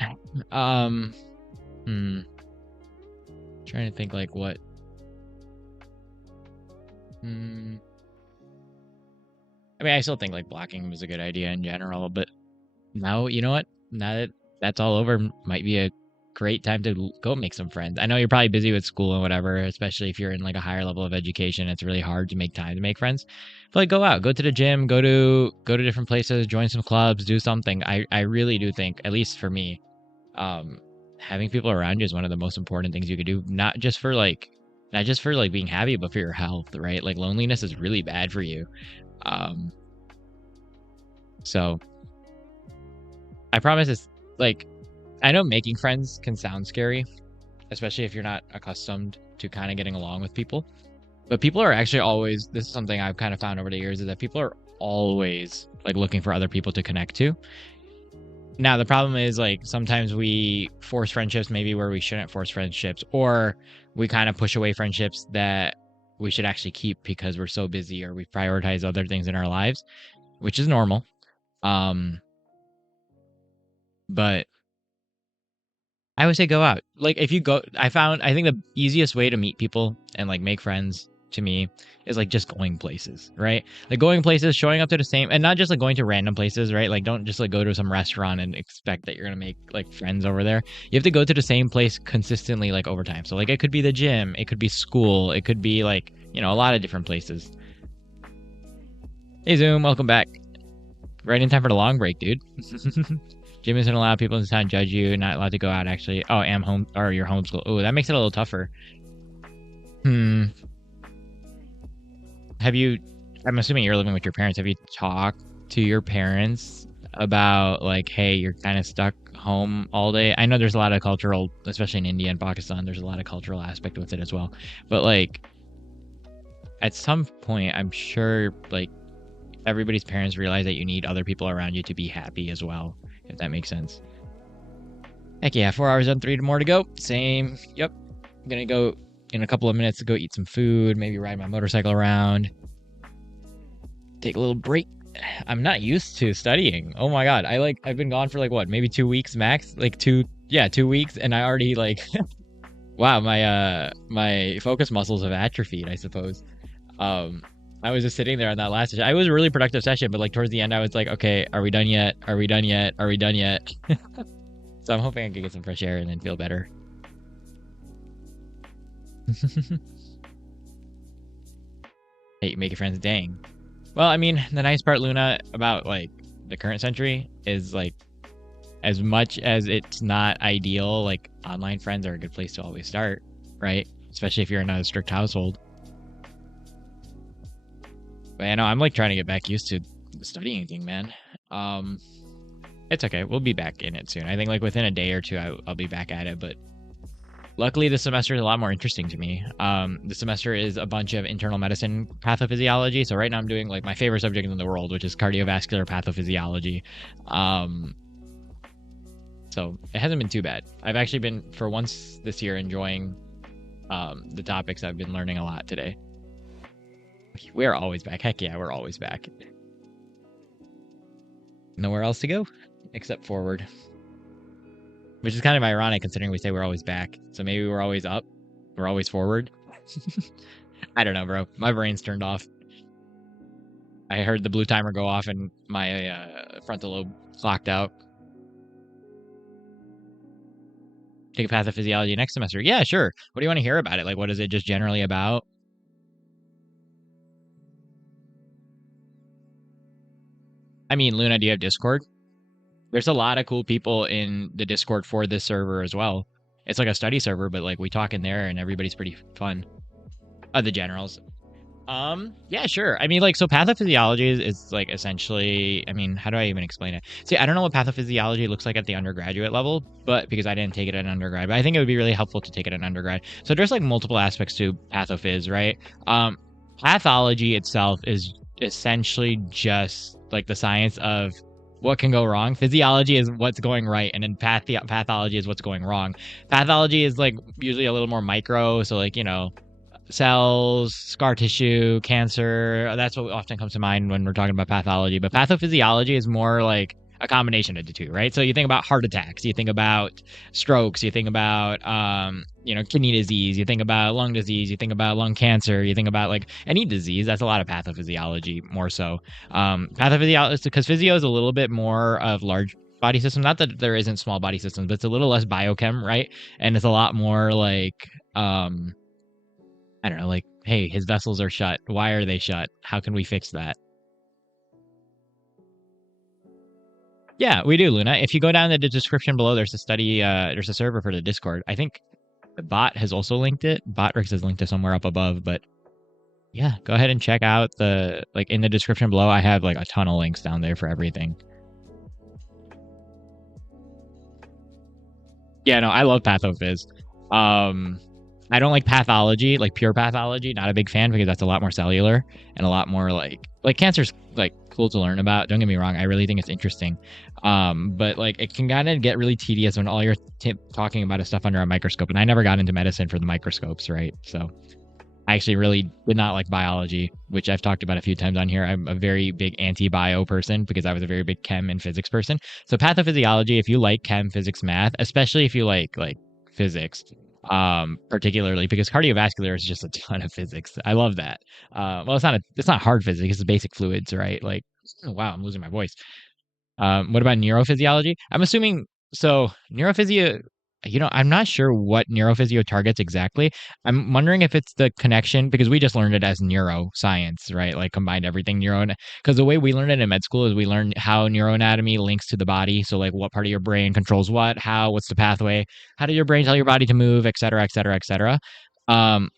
Trying to think like what. I mean, I still think like blocking was a good idea in general, but now, you know what? Now that that's all over, might be a great time to go make some friends. I know you're probably busy with school and whatever, especially if you're in like a higher level of education. It's really hard to make time to make friends. But like, go out, go to the gym, go to different places, join some clubs, do something. I really do think, at least for me, having people around you is one of the most important things you could do. Not just for like being happy, but for your health, right? Like loneliness is really bad for you. So I promise it's like, I know making friends can sound scary, especially if you're not accustomed to kind of getting along with people. But people are actually always, this is something I've kind of found over the years, is that people are always like looking for other people to connect to. Now, the problem is like sometimes we force friendships maybe where we shouldn't force friendships, or we kind of push away friendships that we should actually keep because we're so busy, or we prioritize other things in our lives, which is normal. But I would say go out. Like if you go, I think the easiest way to meet people and like make friends to me is like just going places, right? Like going places, showing up to the same, and not just like going to random places, right? Like don't just like go to some restaurant and expect that you're gonna make like friends over there. You have to go to the same place consistently, like over time. So like it could be the gym, it could be school, it could be like, you know, a lot of different places. Hey Zoom, welcome back. Right in time for the long break, dude. Gym isn't allowed. People in this town judge you. Not allowed to go out. Actually, oh, am home or your homeschool. Oh, that makes it a little tougher. Hmm. Have you? I'm assuming you're living with your parents. Have you talked to your parents about like, hey, you're kind of stuck home all day? I know there's a lot of cultural, especially in India and Pakistan. There's a lot of cultural aspect with it as well. But like, at some point, I'm sure like everybody's parents realize that you need other people around you to be happy as well, if that makes sense. Heck yeah, 4 hours and 3 more to go. Same. Yep. I'm gonna go in a couple of minutes to go eat some food, maybe ride my motorcycle around, take a little break. I'm not used to studying. Oh my god. I've been gone for like what, maybe 2 weeks max? Like 2 weeks, and I already like wow, my focus muscles have atrophied, I suppose. I was just sitting there on that last session. I was a really productive session, but like towards the end, I was like, okay, are we done yet? Are we done yet? Are we done yet? So I'm hoping I can get some fresh air and then feel better. Hey, make your friends, dang. Well, I mean, the nice part, Luna, about like the current century is like, as much as it's not ideal, like online friends are a good place to always start, right? Especially if you're in a strict household. But I know I'm like trying to get back used to the studying thing, man. It's okay. We'll be back in it soon. I think like within a day or two, I'll be back at it. But luckily, this semester is a lot more interesting to me. This semester is a bunch of internal medicine pathophysiology. So right now I'm doing like my favorite subject in the world, which is cardiovascular pathophysiology. So it hasn't been too bad. I've actually been, for once this year, enjoying the topics. I've been learning a lot today. We're always back. Heck yeah, we're always back. Nowhere else to go except forward. Which is kind of ironic considering we say we're always back. So maybe we're always up. We're always forward. I don't know, bro. My brain's turned off. I heard the blue timer go off and my frontal lobe clocked out. Take a pathophysiology next semester. Yeah, sure. What do you want to hear about it? Like, what is it just generally about? I mean, Luna, do you have Discord? There's a lot of cool people in the Discord for this server as well. It's like a study server, but like we talk in there and everybody's pretty fun. The generals. Yeah, sure. I mean, like, so pathophysiology is like essentially, I mean, how do I even explain it? See, I don't know what pathophysiology looks like at the undergraduate level, but because I didn't take it at undergrad, but I think it would be really helpful to take it at undergrad. So there's like multiple aspects to pathophys, right? Pathology itself is essentially just like the science of what can go wrong. Physiology is what's going right, and then pathology is what's going wrong. Pathology is like usually a little more micro, so like, you know, cells, scar tissue, cancer. That's what often comes to mind when we're talking about pathology. But pathophysiology is more like a combination of the two, right? So you think about heart attacks, you think about strokes, you think about kidney disease, you think about lung disease, you think about lung cancer, you think about like any disease. That's a lot of pathophysiology more so. Pathophysiology, because physio is a little bit more of large body system. Not that there isn't small body systems, but it's a little less biochem, right? And it's a lot more like I don't know, like, hey, his vessels are shut. Why are they shut? How can we fix that? Yeah, we do, Luna. If you go down to the description below, there's a study, there's a server for the Discord. I think the bot has also linked it. Botrix has linked to somewhere up above, but yeah, go ahead and check out like in the description below, I have like a ton of links down there for everything. Yeah, no, I love pathophys. I don't like pathology, like pure pathology. Not a big fan because that's a lot more cellular and a lot more like cancer's like cool to learn about. Don't get me wrong, I really think it's interesting. But like it can kind of get really tedious when all you're talking about is stuff under a microscope. And I never got into medicine for the microscopes, right? So I actually really did not like biology, which I've talked about a few times on here. I'm a very big anti-bio person because I was a very big chem and physics person. So pathophysiology, if you like chem, physics, math, especially if you like physics, particularly because cardiovascular is just a ton of physics. I love that. Well, it's not hard physics, it's basic fluids, right? Like, oh, wow, I'm losing my voice. What about neurophysiology? I'm assuming so. Neurophysio, I'm not sure what neurophysio targets exactly. I'm wondering if it's the connection because we just learned it as neuroscience, right? Like combined everything neuro. Because the way we learned it in med school is we learned how neuroanatomy links to the body. So like what part of your brain controls what, how, what's the pathway, how does your brain tell your body to move, et cetera, et cetera, et cetera. Um,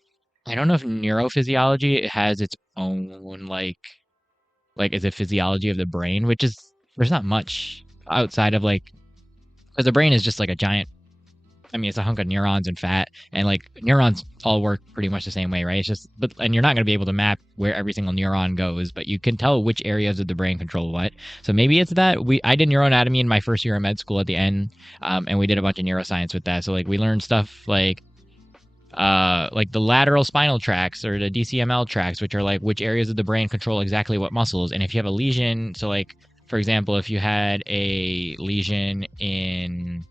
I don't know if neurophysiology has its own like is a physiology of the brain, which is there's not much outside of like because the brain is just like a giant. I mean, it's a hunk of neurons and fat, and like neurons all work pretty much the same way, right? It's just, but and you're not going to be able to map where every single neuron goes, but you can tell which areas of the brain control what. So maybe it's that I did neuroanatomy in my first year of med school at the end, and we did a bunch of neuroscience with that. So like we learned stuff like the lateral spinal tracts or the DCML tracts, which are like which areas of the brain control exactly what muscles. And if you have a lesion, so like for example, if you had a lesion in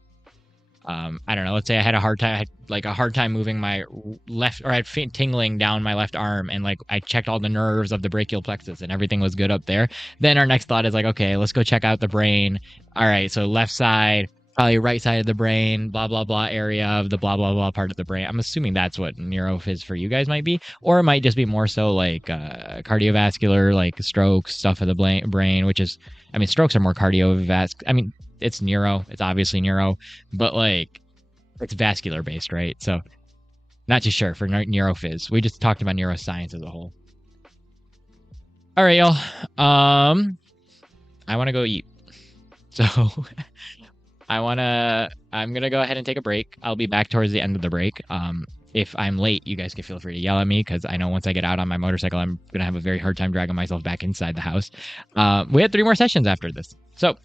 I don't know, let's say I had a hard time moving my left, or I had tingling down my left arm, and like I checked all the nerves of the brachial plexus and everything was good up there. Then our next thought is like, okay, let's go check out the brain. All right, so left side, probably right side of the brain, blah blah blah area of the blah blah blah part of the brain. I'm assuming that's what neurophys for you guys might be, or it might just be more so like cardiovascular, like stroke stuff of the brain, which is, I mean, strokes are more cardiovascular. I mean, it's neuro, it's obviously neuro, but like it's vascular based, right? So not too sure for neurophys. We just talked about neuroscience as a whole. All right, y'all. I want to go eat. So I'm gonna go ahead and take a break. I'll be back towards the end of the break. If I'm late, you guys can feel free to yell at me because I know once I get out on my motorcycle, I'm gonna have a very hard time dragging myself back inside the house. We had 3 more sessions after this, so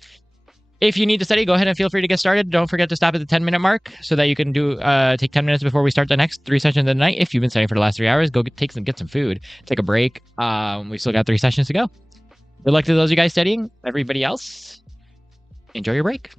if you need to study, go ahead and feel free to get started. Don't forget to stop at the 10-minute mark so that you can take 10 minutes before we start the next 3 sessions of the night. If you've been studying for the last 3 hours, go get some food, take a break. We've still got 3 sessions to go. Good luck to those of you guys studying. Everybody else, enjoy your break.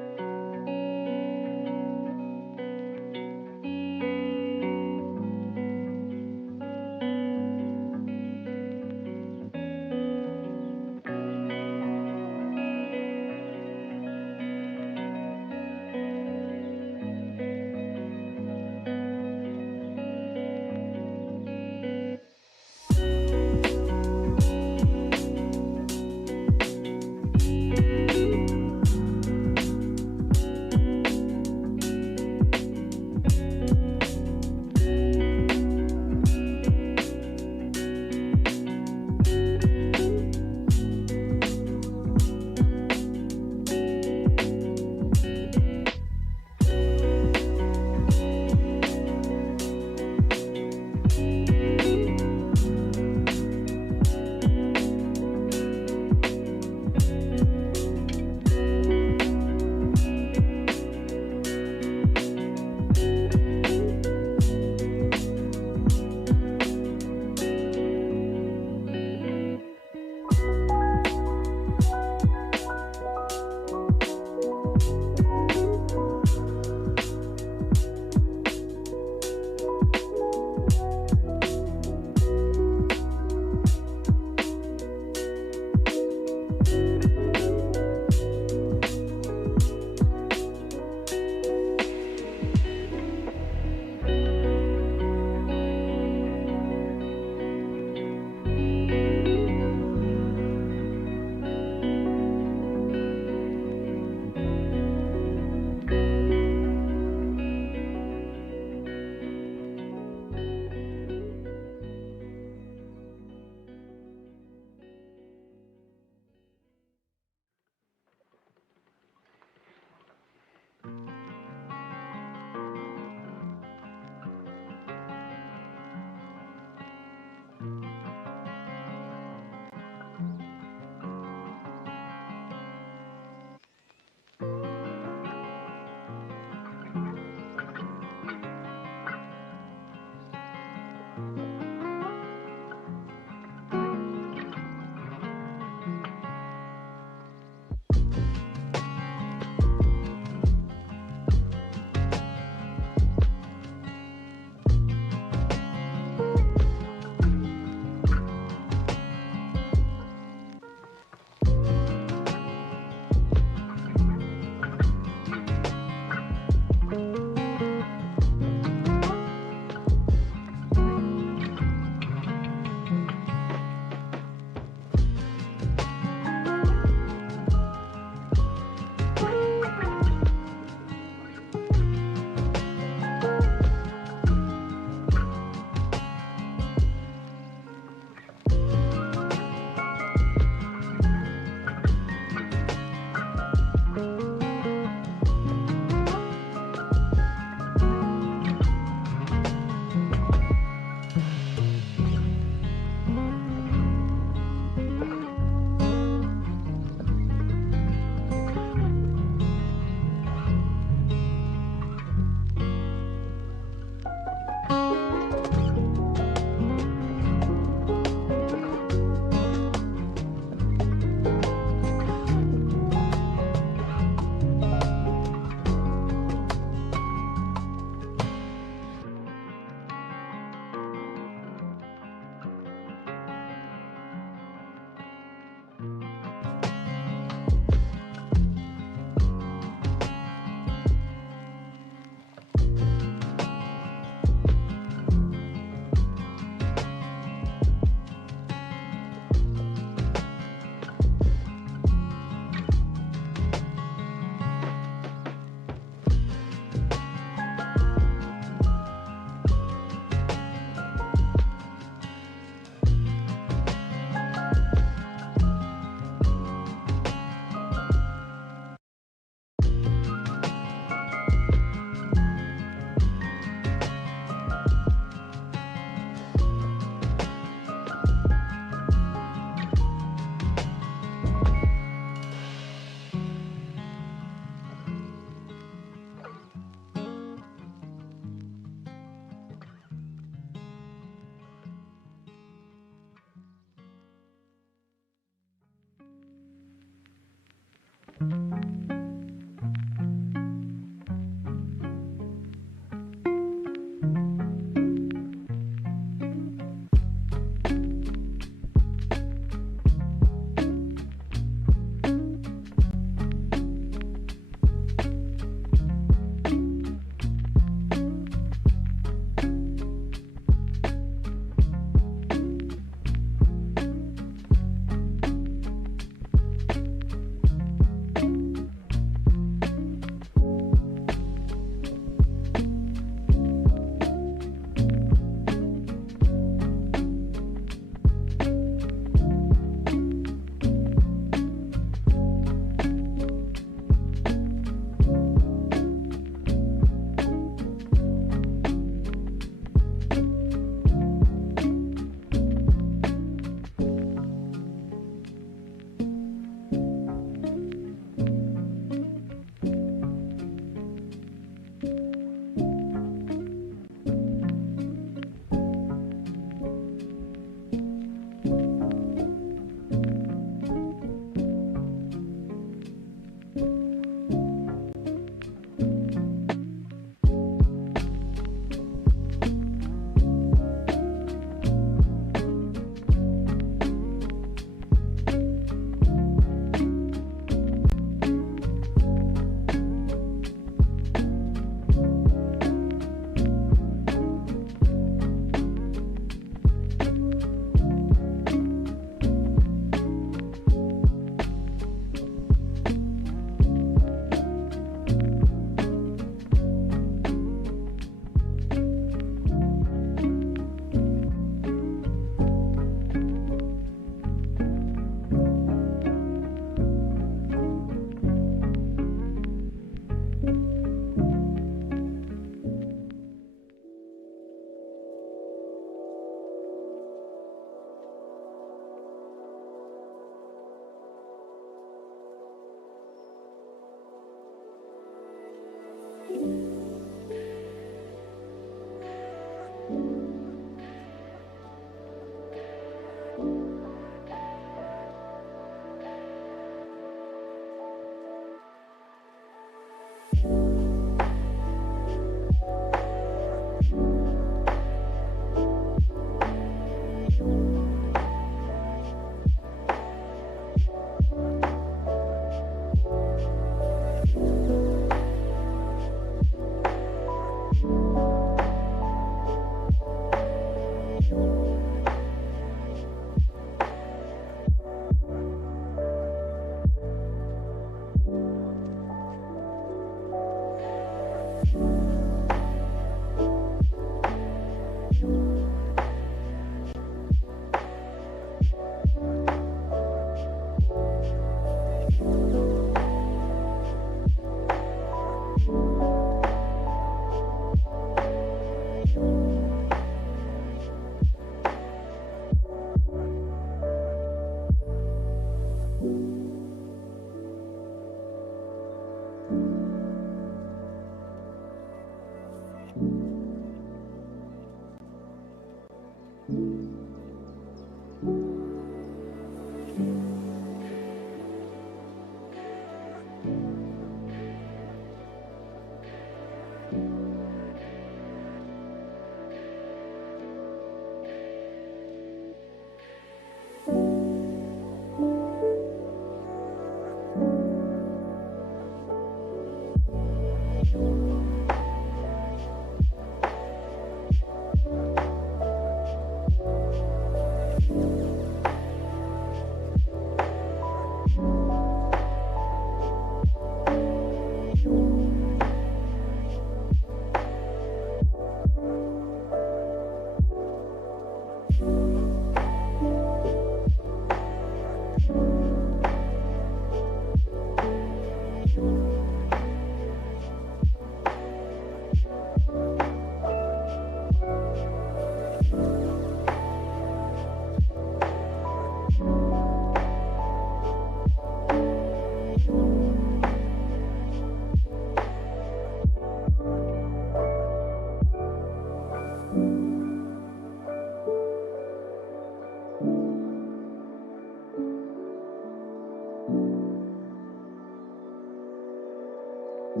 Hey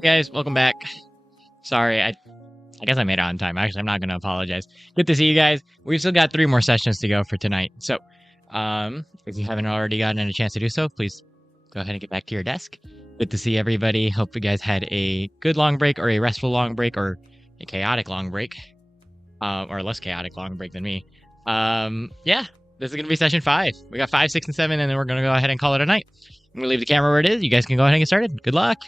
guys, welcome back. Sorry, I guess I made it on time. Actually, I'm not gonna apologize. Good to see you guys. We've still got 3 more sessions to go for tonight. So, if you haven't already gotten a chance to do so, please go ahead and get back to your desk. Good to see everybody. Hope you guys had a good long break, or a restful long break, or a chaotic long break, or a less chaotic long break than me. Yeah, this is gonna be session 5. We got 5, 6, and 7, and then we're gonna go ahead and call it a night. I'm gonna leave the camera where it is. You guys can go ahead and get started. Good luck.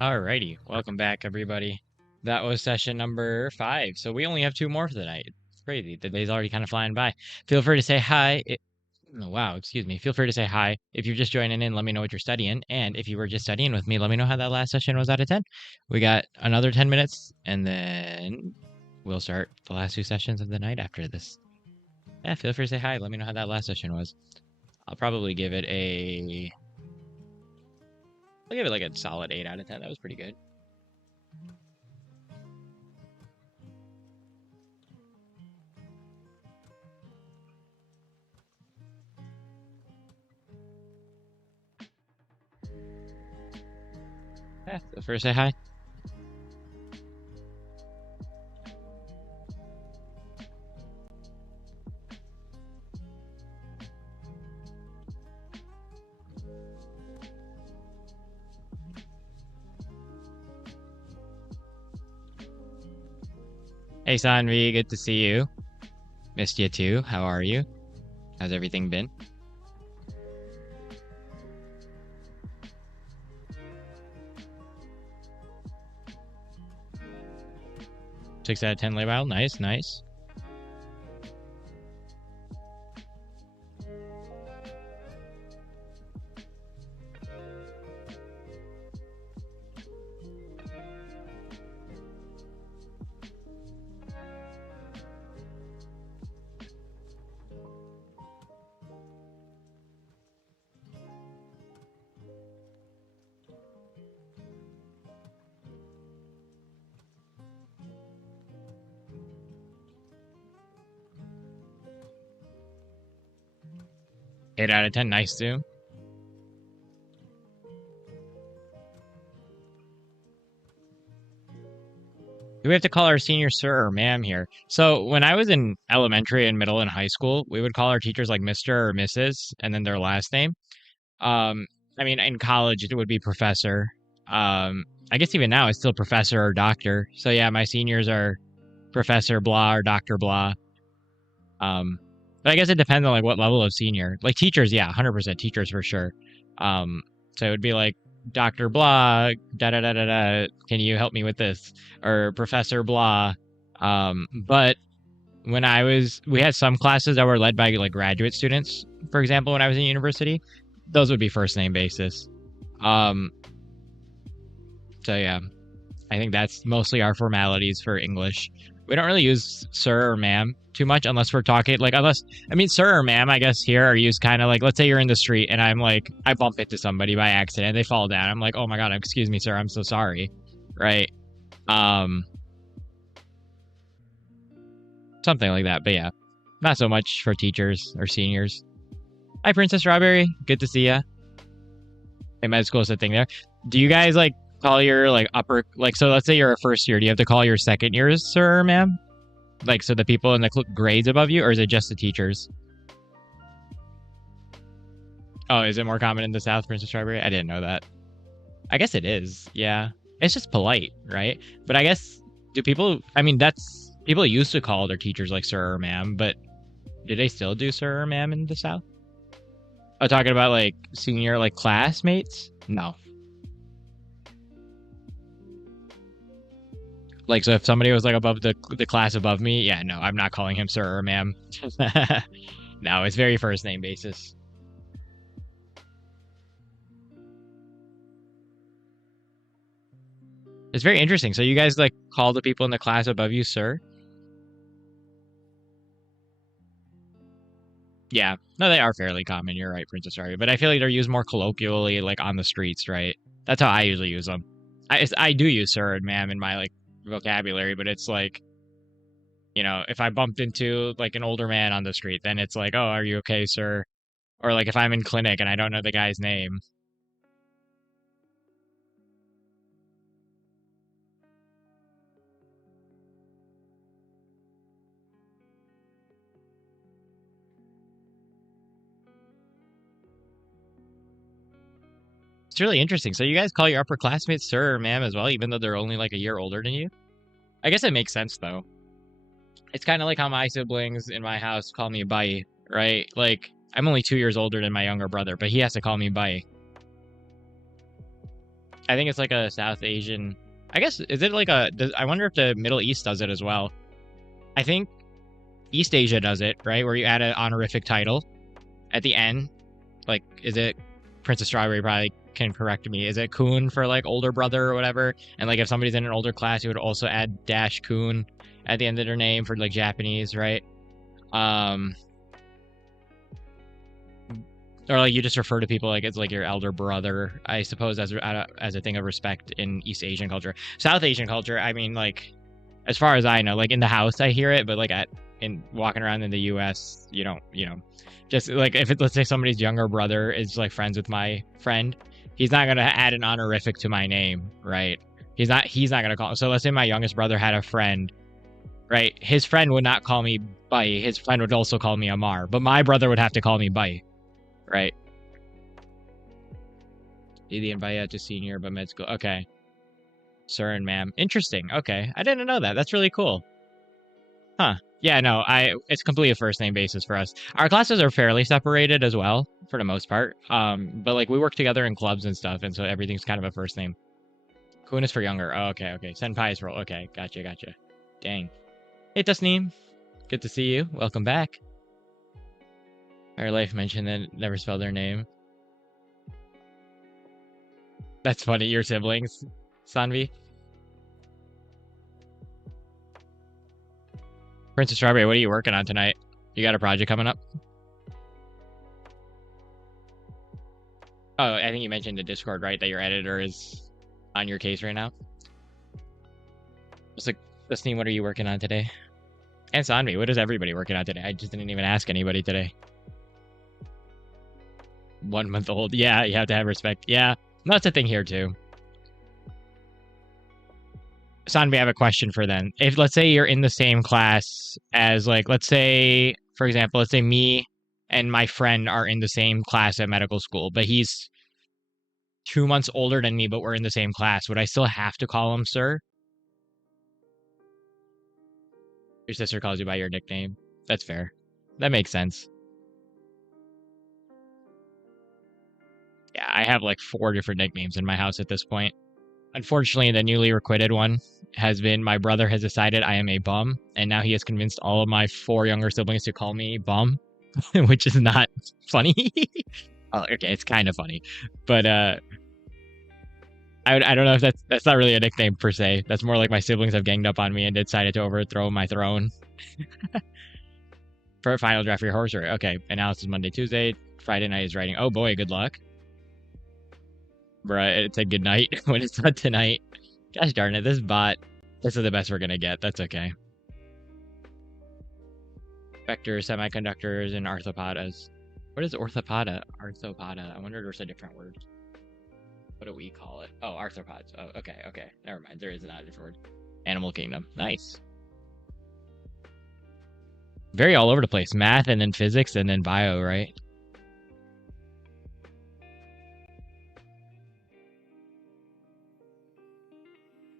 Alrighty, welcome back, everybody. That was session number 5, so we only have 2 more for the night. It's crazy. The day's already kind of flying by. Feel free to say hi. Oh, wow, excuse me. Feel free to say hi. If you're just joining in, let me know what you're studying. And if you were just studying with me, let me know how that last session was out of 10. We got another 10 minutes, and then we'll start the last 2 sessions of the night after this. Yeah, feel free to say hi. Let me know how that last session was. I'll probably give it I'll give it like a solid 8 out of 10. That was pretty good. Yeah, feel free to say hi. Hey, Sanvi, good to see you. Missed you too. How are you? How's everything been? 6 out of 10 label. Nice, nice. Eight out of 10. Nice too. Do we have to call our senior sir or ma'am here? So when I was in elementary and middle and high school, we would call our teachers like Mr. or Mrs. and then their last name. Um, I mean, in college it would be professor. I guess even now it's still professor or doctor. So yeah, my seniors are professor blah or doctor blah. But I guess it depends on like what level of senior. Like teachers, yeah, 100% teachers for sure. So it would be like Dr. Blah, da da da da da. Can you help me with this? Or Professor Blah. But we had some classes that were led by like graduate students. For example, when I was in university, those would be first name basis. So yeah, I think that's mostly our formalities for English. We don't really use sir or ma'am too much unless we're talking I mean sir or ma'am I guess here are used kind of like, let's say you're in the street and I'm like I bump into somebody by accident, they fall down, I'm like, oh my god, excuse me sir, I'm so sorry, right? Something like that. But yeah, not so much for teachers or seniors. Hi Princess Strawberry, good to see ya. Hey, med school is a thing there. Do you guys like call your like upper, like, so let's say you're a first year, do you have to call your second years sir or ma'am? Like, so the people in the grades above you, or is it just the teachers? Oh, is it more common in the South, Princess Strawberry? I didn't know that. I guess it is, yeah. It's just polite, right? But I guess, I mean, people used to call their teachers like sir or ma'am, but do they still do sir or ma'am in the South? Oh, talking about like senior, like classmates? No. Like, so if somebody was like above the class above me, yeah, no, I'm not calling him sir or ma'am. No, it's very first name basis. It's very interesting. So you guys like call the people in the class above you sir? Yeah. No, they are fairly common. You're right, Princess Ari. But I feel like they're used more colloquially, like on the streets, right? That's how I usually use them. I do use sir and ma'am in my like vocabulary, but it's like, you know, if I bumped into like an older man on the street, then it's like, oh, are you okay, sir? Or like if I'm in clinic and I don't know the guy's name. It's really interesting. So you guys call your upperclassmates sir or ma'am as well, even though they're only like a year older than you? I guess it makes sense though. It's kind of like how my siblings in my house call me Bai, right? Like, I'm only 2 years older than my younger brother, but he has to call me Bai. I think it's like a South Asian. I guess is it like a? I wonder if the Middle East does it as well. I think East Asia does it, right? Where you add an honorific title at the end. Like, is it Princess Strawberry? Probably can correct me. Is it Kun for like older brother or whatever? And like if somebody's in an older class, you would also add dash Kun at the end of their name for like Japanese, right? Or like you just refer to people like it's like your elder brother, I suppose, as a thing of respect in East Asian culture. South Asian culture, I mean, like as far as I know, like in the house I hear it, but like in walking around in the U.S., you don't, just like if let's say somebody's younger brother is like friends with my friend, he's not gonna add an honorific to my name, right? He's not gonna call. So let's say my youngest brother had a friend, right? His friend would not call me Bai. His friend would also call me Amar, but my brother would have to call me Bai. Right. The invite to senior but med school. Okay. Sir and ma'am. Interesting. Okay. I didn't know that. That's really cool. Huh. Yeah, no, it's completely a first name basis for us. Our classes are fairly separated as well, for the most part. But like we work together in clubs and stuff, and so everything's kind of a first name. Kun is for younger. Oh, okay. Senpai is for okay. Gotcha. Dang. Hey Tasneem. Good to see you. Welcome back. Our life mentioned that never spelled their name. That's funny. Your siblings, Sanvi. Princess Strawberry, what are you working on tonight? You got a project coming up? Oh, I think you mentioned the Discord, right? That your editor is on your case right now. Just like, listening, what are you working on today? And Sanvi, what is everybody working on today? I just didn't even ask anybody today. 1 month old. Yeah, you have to have respect. Yeah, that's a thing here too. Sanvi, I have a question for them. If let's say you're in the same class as like, let's say, for example, let's say me and my friend are in the same class at medical school, but he's 2 months older than me, but we're in the same class. Would I still have to call him sir? Your sister calls you by your nickname. That's fair. That makes sense. Yeah, I have like 4 different nicknames in my house at this point. Unfortunately, the newly requited one has been my brother has decided I am a bum, and now he has convinced all of my 4 younger siblings to call me bum, which is not funny. Oh, okay, it's kind of funny, but I don't know if that's not really a nickname per se. That's more like my siblings have ganged up on me and decided to overthrow my throne. For a final draft for your horse race. Okay, analysis Monday, Tuesday. Friday night is writing. Oh boy, good luck. Bruh, it said good night when it's not tonight. Gosh darn it, this is the best we're gonna get. That's okay. Vectors, semiconductors, and arthropodas. What is orthopoda? Arthropoda. I wonder if there's a different word. What do we call it? Oh, arthropods. Oh, okay. Never mind. There is not a different word. Animal kingdom. Nice. Very all over the place. Math and then physics and then bio, right?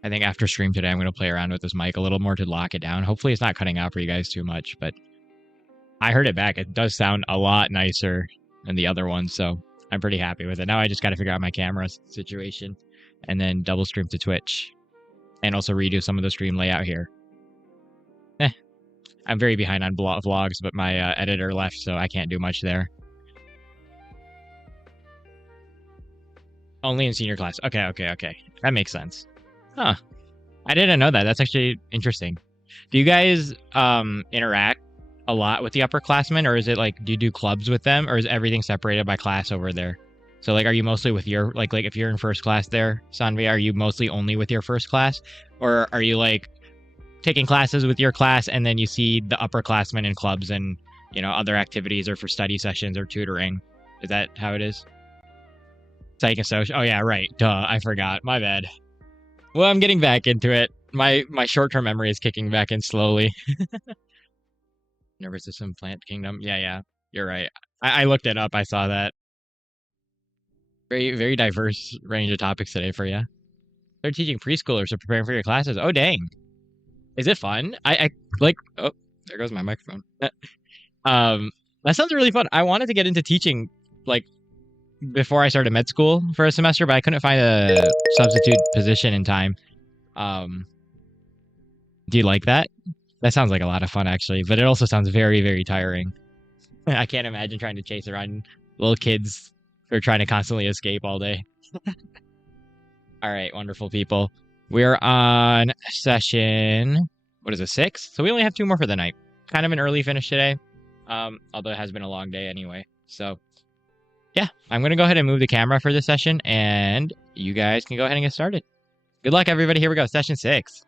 I think after stream today, I'm going to play around with this mic a little more to lock it down. Hopefully it's not cutting out for you guys too much, but I heard it back. It does sound a lot nicer than the other one, so I'm pretty happy with it. Now I just got to figure out my camera situation and then double stream to Twitch and also redo some of the stream layout here. I'm very behind on vlogs, but my editor left, so I can't do much there. Only in senior class. Okay. That makes sense. Huh. I didn't know that. That's actually interesting. Do you guys interact a lot with the upperclassmen, or is it like, do you do clubs with them, or is everything separated by class over there? So like, are you mostly with your, like if you're in first class there, Sanvi, are you mostly only with your first class? Or are you like taking classes with your class and then you see the upperclassmen in clubs and, other activities or for study sessions or tutoring? Is that how it is? Psych and social. Oh yeah, right. Duh, I forgot. My bad. Well, I'm getting back into it. My short-term memory is kicking back in slowly. Nervous system, plant kingdom. Yeah. You're right. I looked it up. I saw that. Very, very diverse range of topics today for you. They're teaching preschoolers or preparing for your classes. Oh, dang. Is it fun? I like... Oh, there goes my microphone. That sounds really fun. I wanted to get into teaching, like, before I started med school for a semester, but I couldn't find a substitute position in time. Do you like that? That sounds like a lot of fun, actually, but it also sounds very, very tiring. I can't imagine trying to chase around little kids who are trying to constantly escape all day. All right, wonderful people. We're on session, what is it, 6? So we only have 2 more for the night. Kind of an early finish today, although it has been a long day anyway. So, yeah, I'm going to go ahead and move the camera for this session, and you guys can go ahead and get started. Good luck, everybody. Here we go, session 6.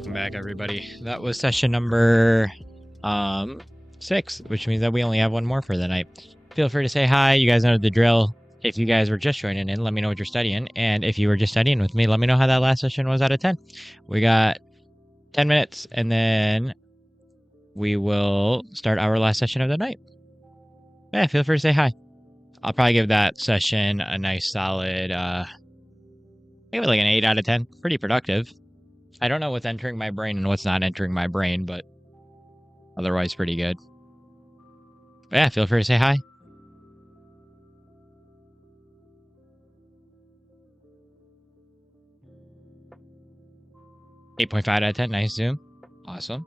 welcome back, everybody. That was session number 6, which means that we only have one more for the night. Feel free to say hi. You guys know the drill. If you guys were just joining in, let me know what you're studying. And if you were just studying with me, let me know how that last session was out of 10. We got 10 minutes, and then we will start our last session of the night. Yeah, feel free to say hi. I'll probably give that session a nice solid, maybe like an 8 out of 10. Pretty productive. I don't know what's entering my brain and what's not entering my brain, but otherwise pretty good. But yeah, feel free to say hi. .5 out of 10. Nice Zoom. Awesome.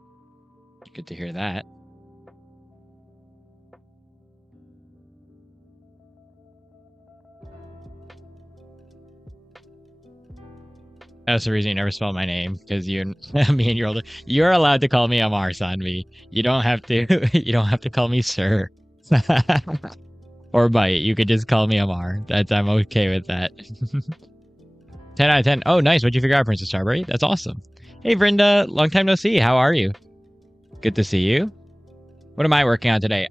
Good to hear that. That's the reason you never spell my name, because me and you're older. You're allowed to call me Amar, Sanvi. You don't have to. You don't have to call me sir, or Bite. You could just call me Amar. I'm okay with that. 10 out of 10. Oh, nice. What'd you figure out, Princess Starberry? That's awesome. Hey, Brenda. Long time no see. How are you? Good to see you. What am I working on today?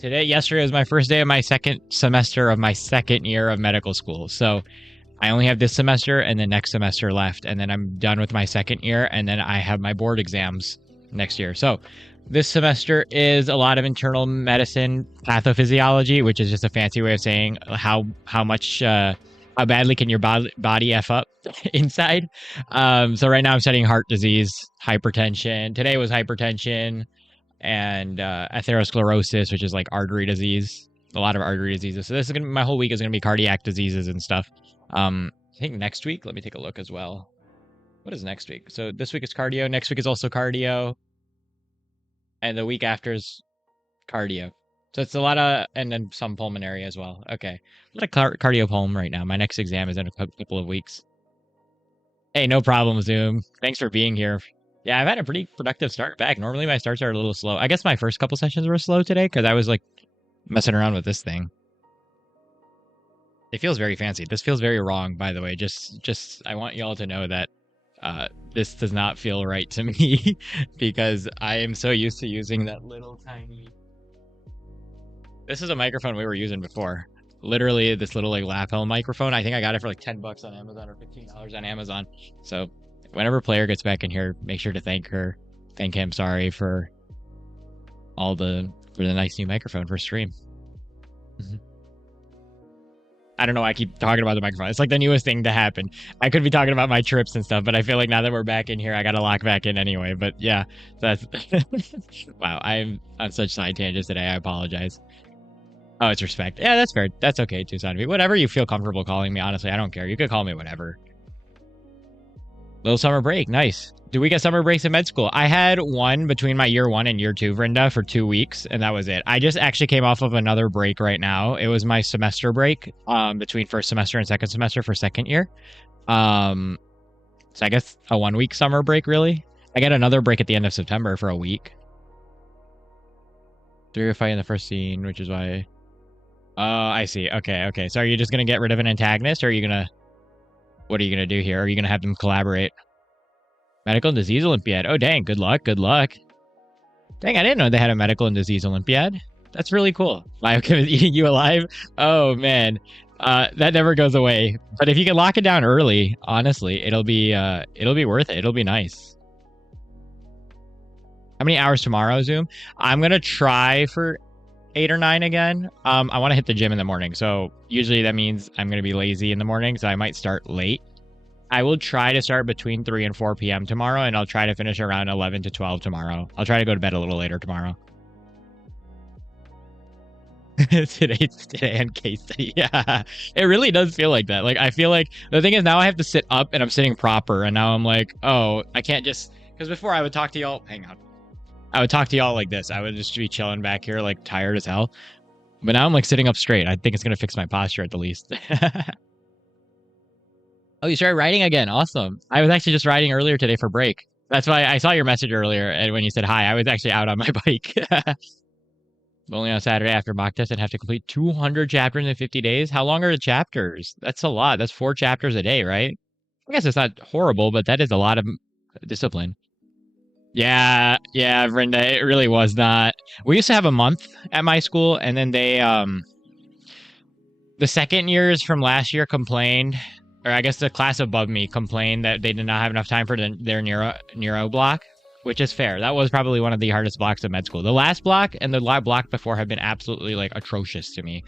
Yesterday was my first day of my second semester of my second year of medical school. So I only have this semester and the next semester left, and then I'm done with my second year, and then I have my board exams next year. So this semester is a lot of internal medicine pathophysiology, which is just a fancy way of saying how badly can your body F up inside. So right now I'm studying heart disease, hypertension. Today was hypertension and atherosclerosis, which is like artery disease, a lot of artery diseases. So this is my whole week is gonna be cardiac diseases and stuff. I think next week, let me take a look as well. What is next week? So this week is cardio. Next week is also cardio. And the week after is cardio. So it's a lot of, and then some pulmonary as well. Okay. A lot of cardio pulm right now. My next exam is in a couple of weeks. Hey, no problem, Zoom. Thanks for being here. Yeah, I've had a pretty productive start back. Normally my starts are a little slow. I guess my first couple sessions were slow today because I was like messing around with this thing. It feels very fancy. This feels very wrong, by the way. Just I want y'all to know that this does not feel right to me because I am so used to using that little tiny... This is a microphone we were using before. Literally this little like lapel microphone. I think I got it for like 10 bucks on Amazon or $15 on Amazon. So whenever Player gets back in here, make sure to thank him, sorry, for the nice new microphone for stream. I don't know why I keep talking about the microphone. It's like the newest thing to happen. I could be talking about my trips and stuff, but I feel like now that we're back in here, I gotta lock back in anyway. But yeah, that's... Wow, I'm on such side tangents today. I apologize. Oh, it's respect. Yeah, that's fair. That's okay too, Sanvi. Whatever you feel comfortable calling me, honestly, I don't care. You could call me whatever. Little summer break. Nice. Do we get summer breaks in med school? I had one between my year 1 and year 2, Vrinda, for 2 weeks, and that was it. I just actually came off of another break right now. It was my semester break between first semester and second semester for second year. So I guess a 1-week summer break, really. I get another break at the end of September for a week. 3 fight in the first scene, which is why... Oh, I see. Okay. So are you just going to get rid of an antagonist, or are you going to... What are you going to do here? Are you going to have them collaborate? Medical and Disease Olympiad. Oh, dang. Good luck. Dang, I didn't know they had a Medical and Disease Olympiad. That's really cool. Biochemist eating you alive? Oh, man. That never goes away. But if you can lock it down early, honestly, it'll be worth it. It'll be nice. How many hours tomorrow, Zoom? I'm going to try for 8 or 9 again. I want to hit the gym in the morning. So usually that means I'm going to be lazy in the morning. So I might start late. I will try to start between 3 and 4 p.m. tomorrow, and I'll try to finish around 11 to 12 tomorrow. I'll try to go to bed a little later tomorrow. Today and case study. Yeah, it really does feel like that. Like, I feel like the thing is now I have to sit up and I'm sitting proper, and now I'm like, oh, I can't just... Because before I would talk to y'all... Hang on. I would talk to y'all like this. I would just be chilling back here, like, tired as hell. But now I'm, like, sitting up straight. I think it's going to fix my posture at the least. Oh, you started riding again. Awesome. I was actually just riding earlier today for break. That's why I saw your message earlier, and when you said hi, I was actually out on my bike. Only on Saturday after mock test and have to complete 200 chapters in 50 days. How long are the chapters? That's a lot. That's 4 chapters a day, right? I guess it's not horrible, but that is a lot of Discipline. Yeah, yeah, Brenda, it really was not. We used to have a month at my school, and then the second years from last year complained, or I guess the class above me complained that they did not have enough time for their neuro block, which is fair. That was probably one of the hardest blocks of med school. The last block and the block before have been absolutely like atrocious to me.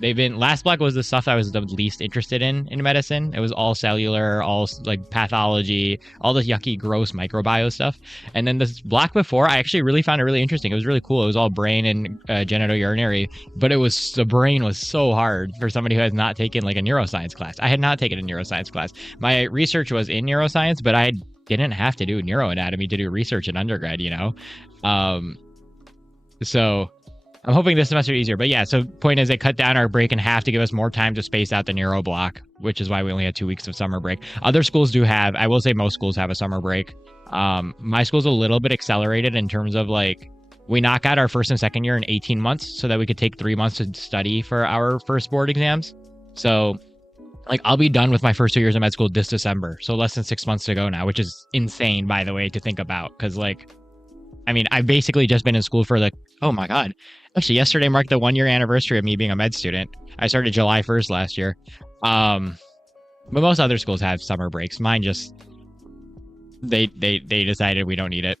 They've been last block was the stuff I was the least interested in medicine. It was all cellular, all like pathology, all this yucky, gross microbiome stuff. And then this block before, I actually really found it really interesting. It was really cool. It was all brain and genitourinary, but the brain was so hard for somebody who has not taken like a neuroscience class. I had not taken a neuroscience class. My research was in neuroscience, but I didn't have to do neuroanatomy to do research in undergrad, you know? So I'm hoping this semester is easier. But yeah, so point is they cut down our break in half to give us more time to space out the neuro block, which is why we only had 2 weeks of summer break. Other schools do have, I will say most schools have a summer break. My school's a little bit accelerated in terms of like, we knock out our first and second year in 18 months so that we could take 3 months to study for our first board exams. So like I'll be done with my first 2 years of med school this December. So less than 6 months to go now, which is insane, by the way, to think about. Because like, I mean, I've basically just been in school for oh my God. Actually, yesterday marked the 1 year anniversary of me being a med student. I started July 1st last year. But most other schools have summer breaks. Mine just, they decided we don't need it.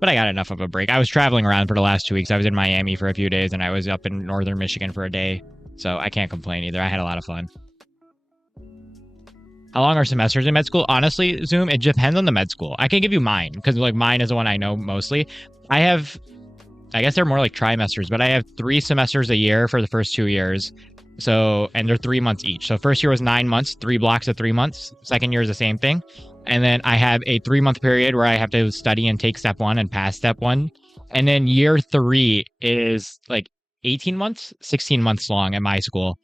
But I got enough of a break. I was traveling around for the last 2 weeks. I was in Miami for a few days, and I was up in northern Michigan for a day. So I can't complain either. I had a lot of fun. How long are semesters in med school? Honestly, Zoom, it depends on the med school. I can give you mine, because like mine is the one I know mostly. I guess they're more like trimesters, but I have 3 semesters a year for the first 2 years. So, and they're 3 months each. So first year was 9 months, 3 blocks of 3 months. Second year is the same thing. And then I have a 3-month period where I have to study and take step 1 and pass step 1. And then year 3 is like 18 months, 16 months long at my school.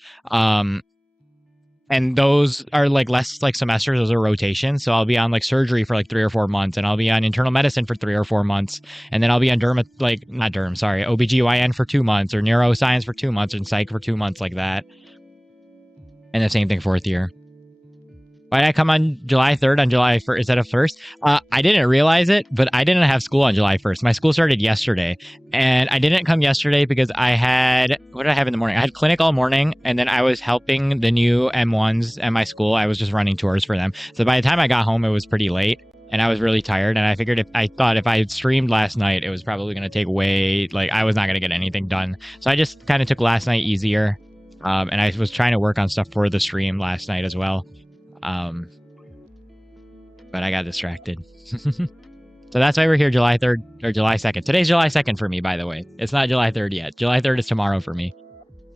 And those are like less like semesters, those are rotations. So I'll be on like surgery for like 3 or 4 months, and I'll be on internal medicine for 3 or 4 months. And then I'll be on OBGYN for 2 months, or neuroscience for 2 months, and psych for 2 months, like that. And the same thing 4th year. Why did I come on July 3rd on July 1st instead of 1st? I didn't realize it, but I didn't have school on July 1st. My school started yesterday. And I didn't come yesterday because I had, what did I have in the morning? I had clinic all morning, and then I was helping the new M1s at my school. I was just running tours for them. So by the time I got home, it was pretty late, and I was really tired. And I figured I thought if I had streamed last night, it was probably going to take I was not going to get anything done. So I just kind of took last night easier. And I was trying to work on stuff for the stream last night as well. But I got distracted. So that's why we're here July 3rd or July 2nd. Today's July 2nd for me, by the way. It's not July 3rd yet. July 3rd is tomorrow for me.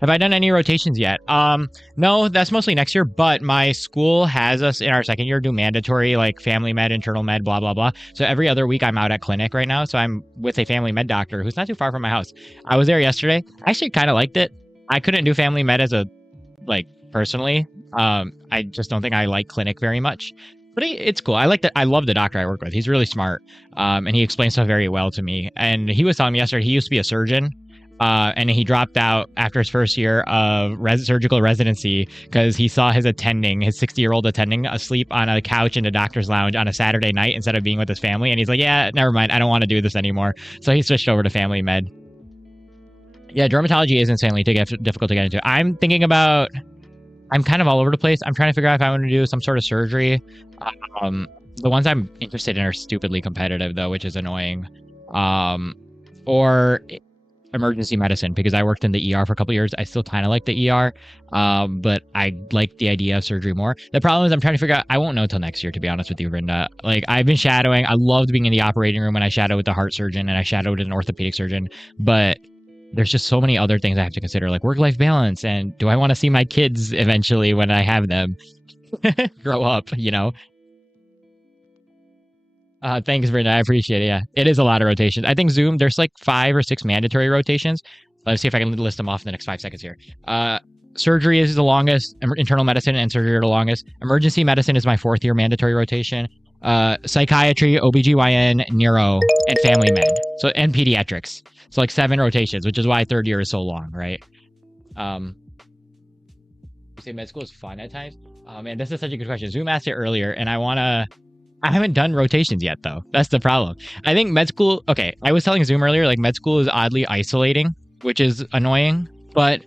Have I done any rotations yet? No, that's mostly next year, but my school has us in our second year do mandatory like family med, internal med, blah, blah, blah. So every other week I'm out at clinic right now. So I'm with a family med doctor who's not too far from my house. I was there yesterday. I actually kind of liked it. I couldn't do family med personally. I just don't think I like clinic very much, but it's cool. I love the doctor I work with. He's really smart. And he explains stuff very well to me. And he was telling me yesterday, he used to be a surgeon. And he dropped out after his first year of surgical residency because he saw his 60-year-old attending asleep on a couch in the doctor's lounge on a Saturday night instead of being with his family. And he's like, yeah, never mind. I don't want to do this anymore. So he switched over to family med. Yeah, dermatology is insanely difficult to get into. I'm kind of all over the place. I'm trying to figure out if I want to do some sort of surgery. The ones I'm interested in are stupidly competitive, though, which is annoying. Or emergency medicine, because I worked in the ER for a couple of years. I still kind of like the ER, but I like the idea of surgery more. The problem is I'm trying to figure out, I won't know till next year, to be honest with you, Brenda. Like, I've been shadowing. I loved being in the operating room when I shadowed with the heart surgeon and I shadowed with an orthopedic surgeon, but there's just so many other things I have to consider, like work-life balance, and do I want to see my kids eventually when I have them grow up, you know? Thanks, Brenda. I appreciate it. Yeah, it is a lot of rotations. I think Zoom, there's like 5 or 6 mandatory rotations. Let's see if I can list them off in the next 5 seconds here. Surgery is the longest. Internal medicine and surgery are the longest. Emergency medicine is my 4th year mandatory rotation. Psychiatry, OBGYN, neuro, and family med. So, and pediatrics. So like 7 rotations, which is why 3rd year is so long, right? say med school is fun at times? Oh man, this is such a good question. Zoom asked it earlier, and I haven't done rotations yet, though. That's the problem. I think med school. Okay, I was telling Zoom earlier, like med school is oddly isolating, which is annoying. But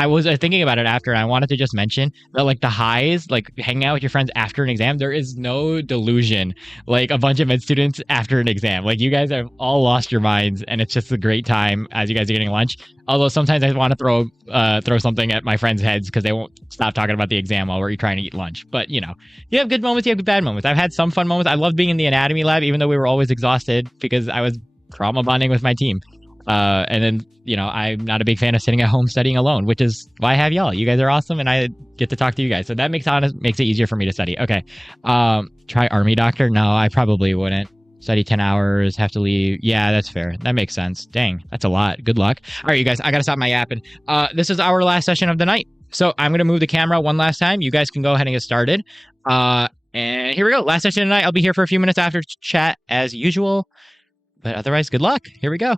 I was thinking about it after, and I wanted to just mention that, like, the highs, like hanging out with your friends after an exam, there is no delusion like a bunch of med students after an exam. Like, you guys have all lost your minds, and it's just a great time as you guys are getting lunch. Although sometimes I want to throw something at my friends' heads because they won't stop talking about the exam while we're trying to eat lunch. But you know, you have good moments, you have bad moments. I've had some fun moments. I love being in the anatomy lab, even though we were always exhausted because I was trauma bonding with my team. And then, you know, I'm not a big fan of sitting at home studying alone, which is why I have y'all. You guys are awesome, and I get to talk to you guys. So that makes it easier for me to study. Okay. Try Army Doctor? No, I probably wouldn't. Study 10 hours, have to leave. Yeah, that's fair. That makes sense. Dang, that's a lot. Good luck. All right, you guys, I got to stop my yapping. This is our last session of the night. So I'm going to move the camera one last time. You guys can go ahead and get started. And here we go. Last session tonight. I'll be here for a few minutes after chat as usual. But otherwise, good luck. Here we go.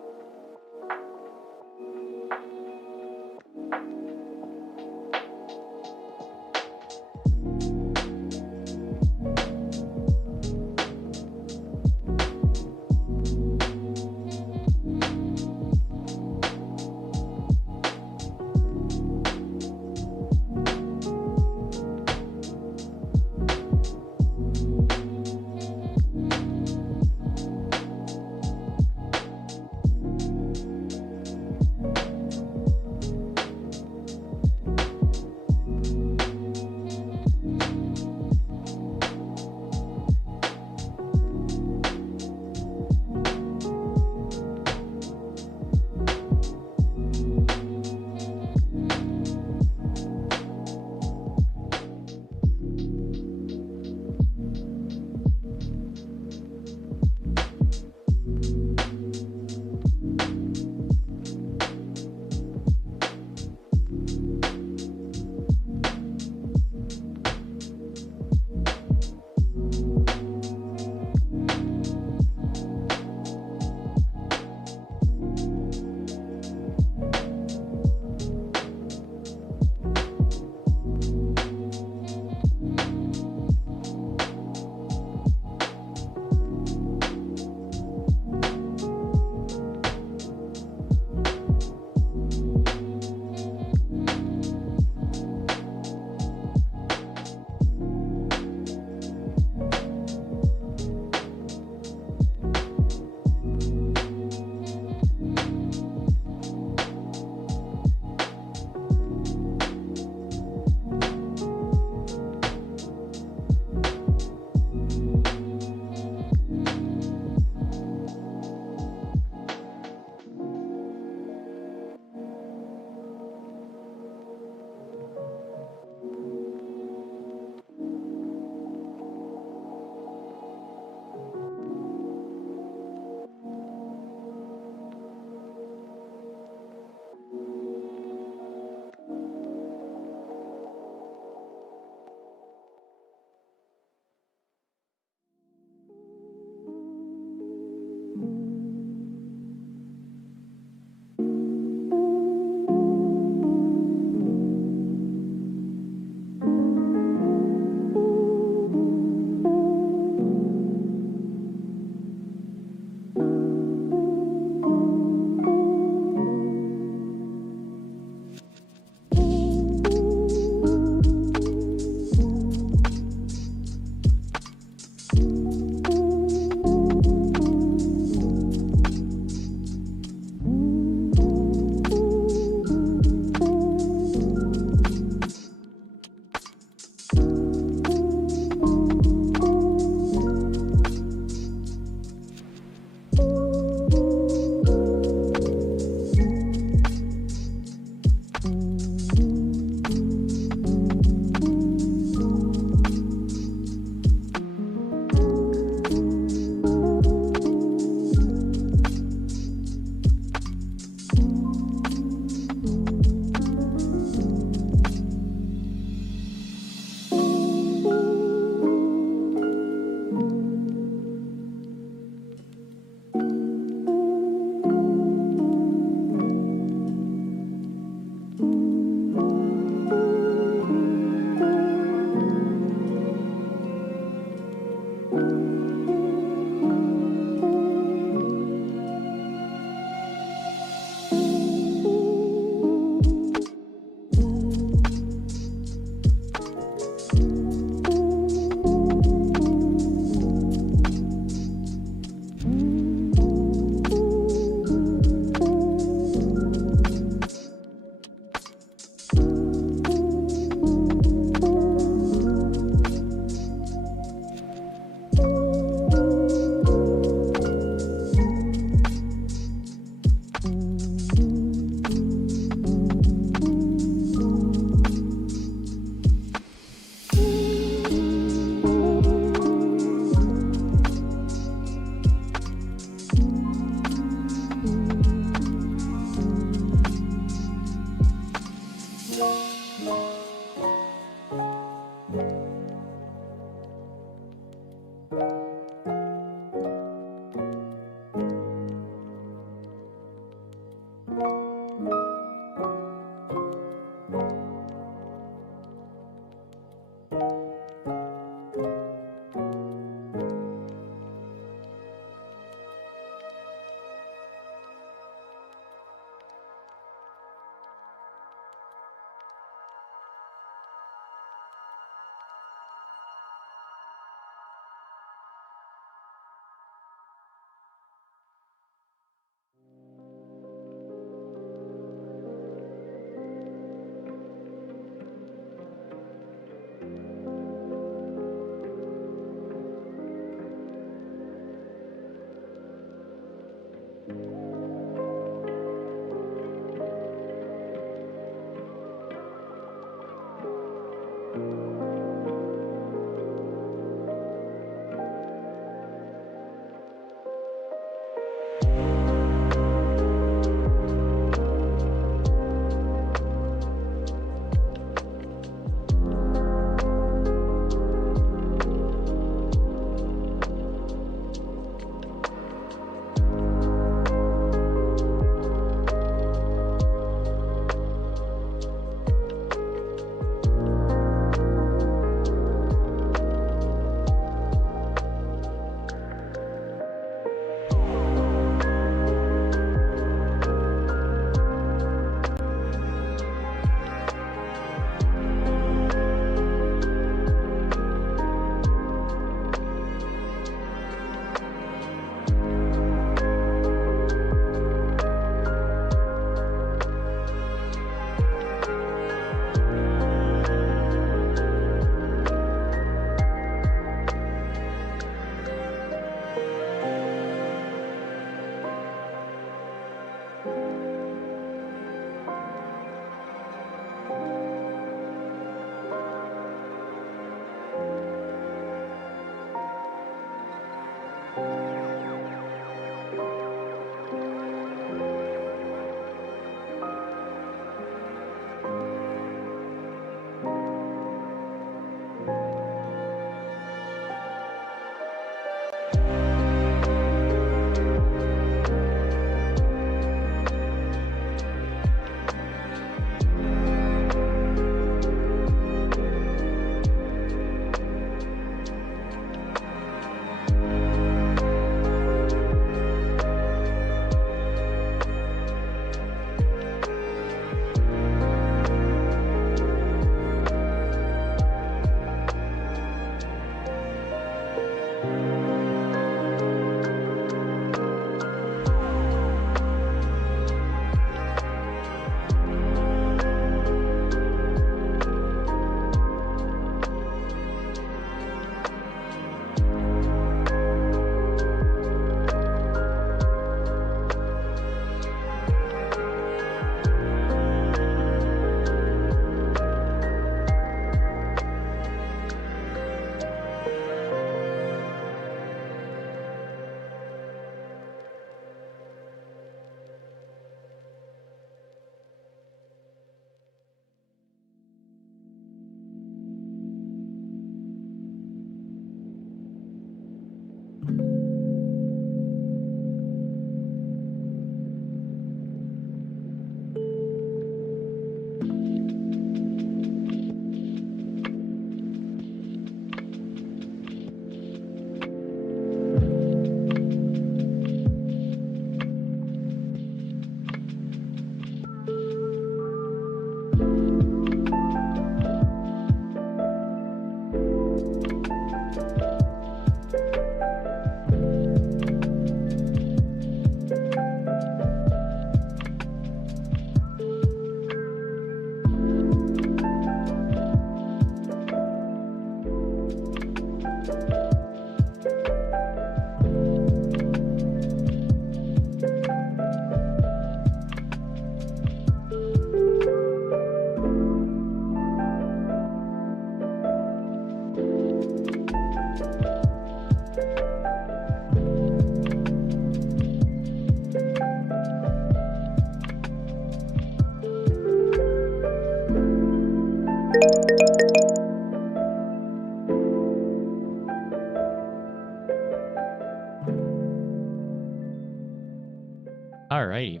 Alrighty.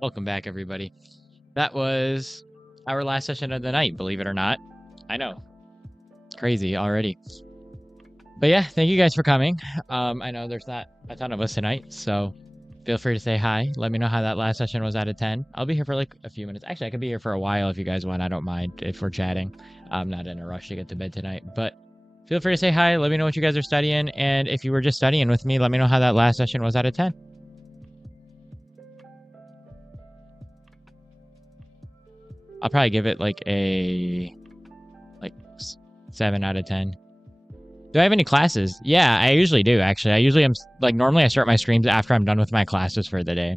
Welcome back, everybody. That was our last session of the night, believe it or not. I know. It's crazy already. But yeah, thank you guys for coming. I know there's not a ton of us tonight, so feel free to say hi. Let me know how that last session was out of 10. I'll be here for like a few minutes. Actually, I could be here for a while if you guys want. I don't mind if we're chatting. I'm not in a rush to get to bed tonight, but feel free to say hi. Let me know what you guys are studying. And if you were just studying with me, let me know how that last session was out of 10. I'll probably give it like a 7 out of 10. Do I have any classes? Yeah, I usually do, actually. Normally I start my streams after I'm done with my classes for the day.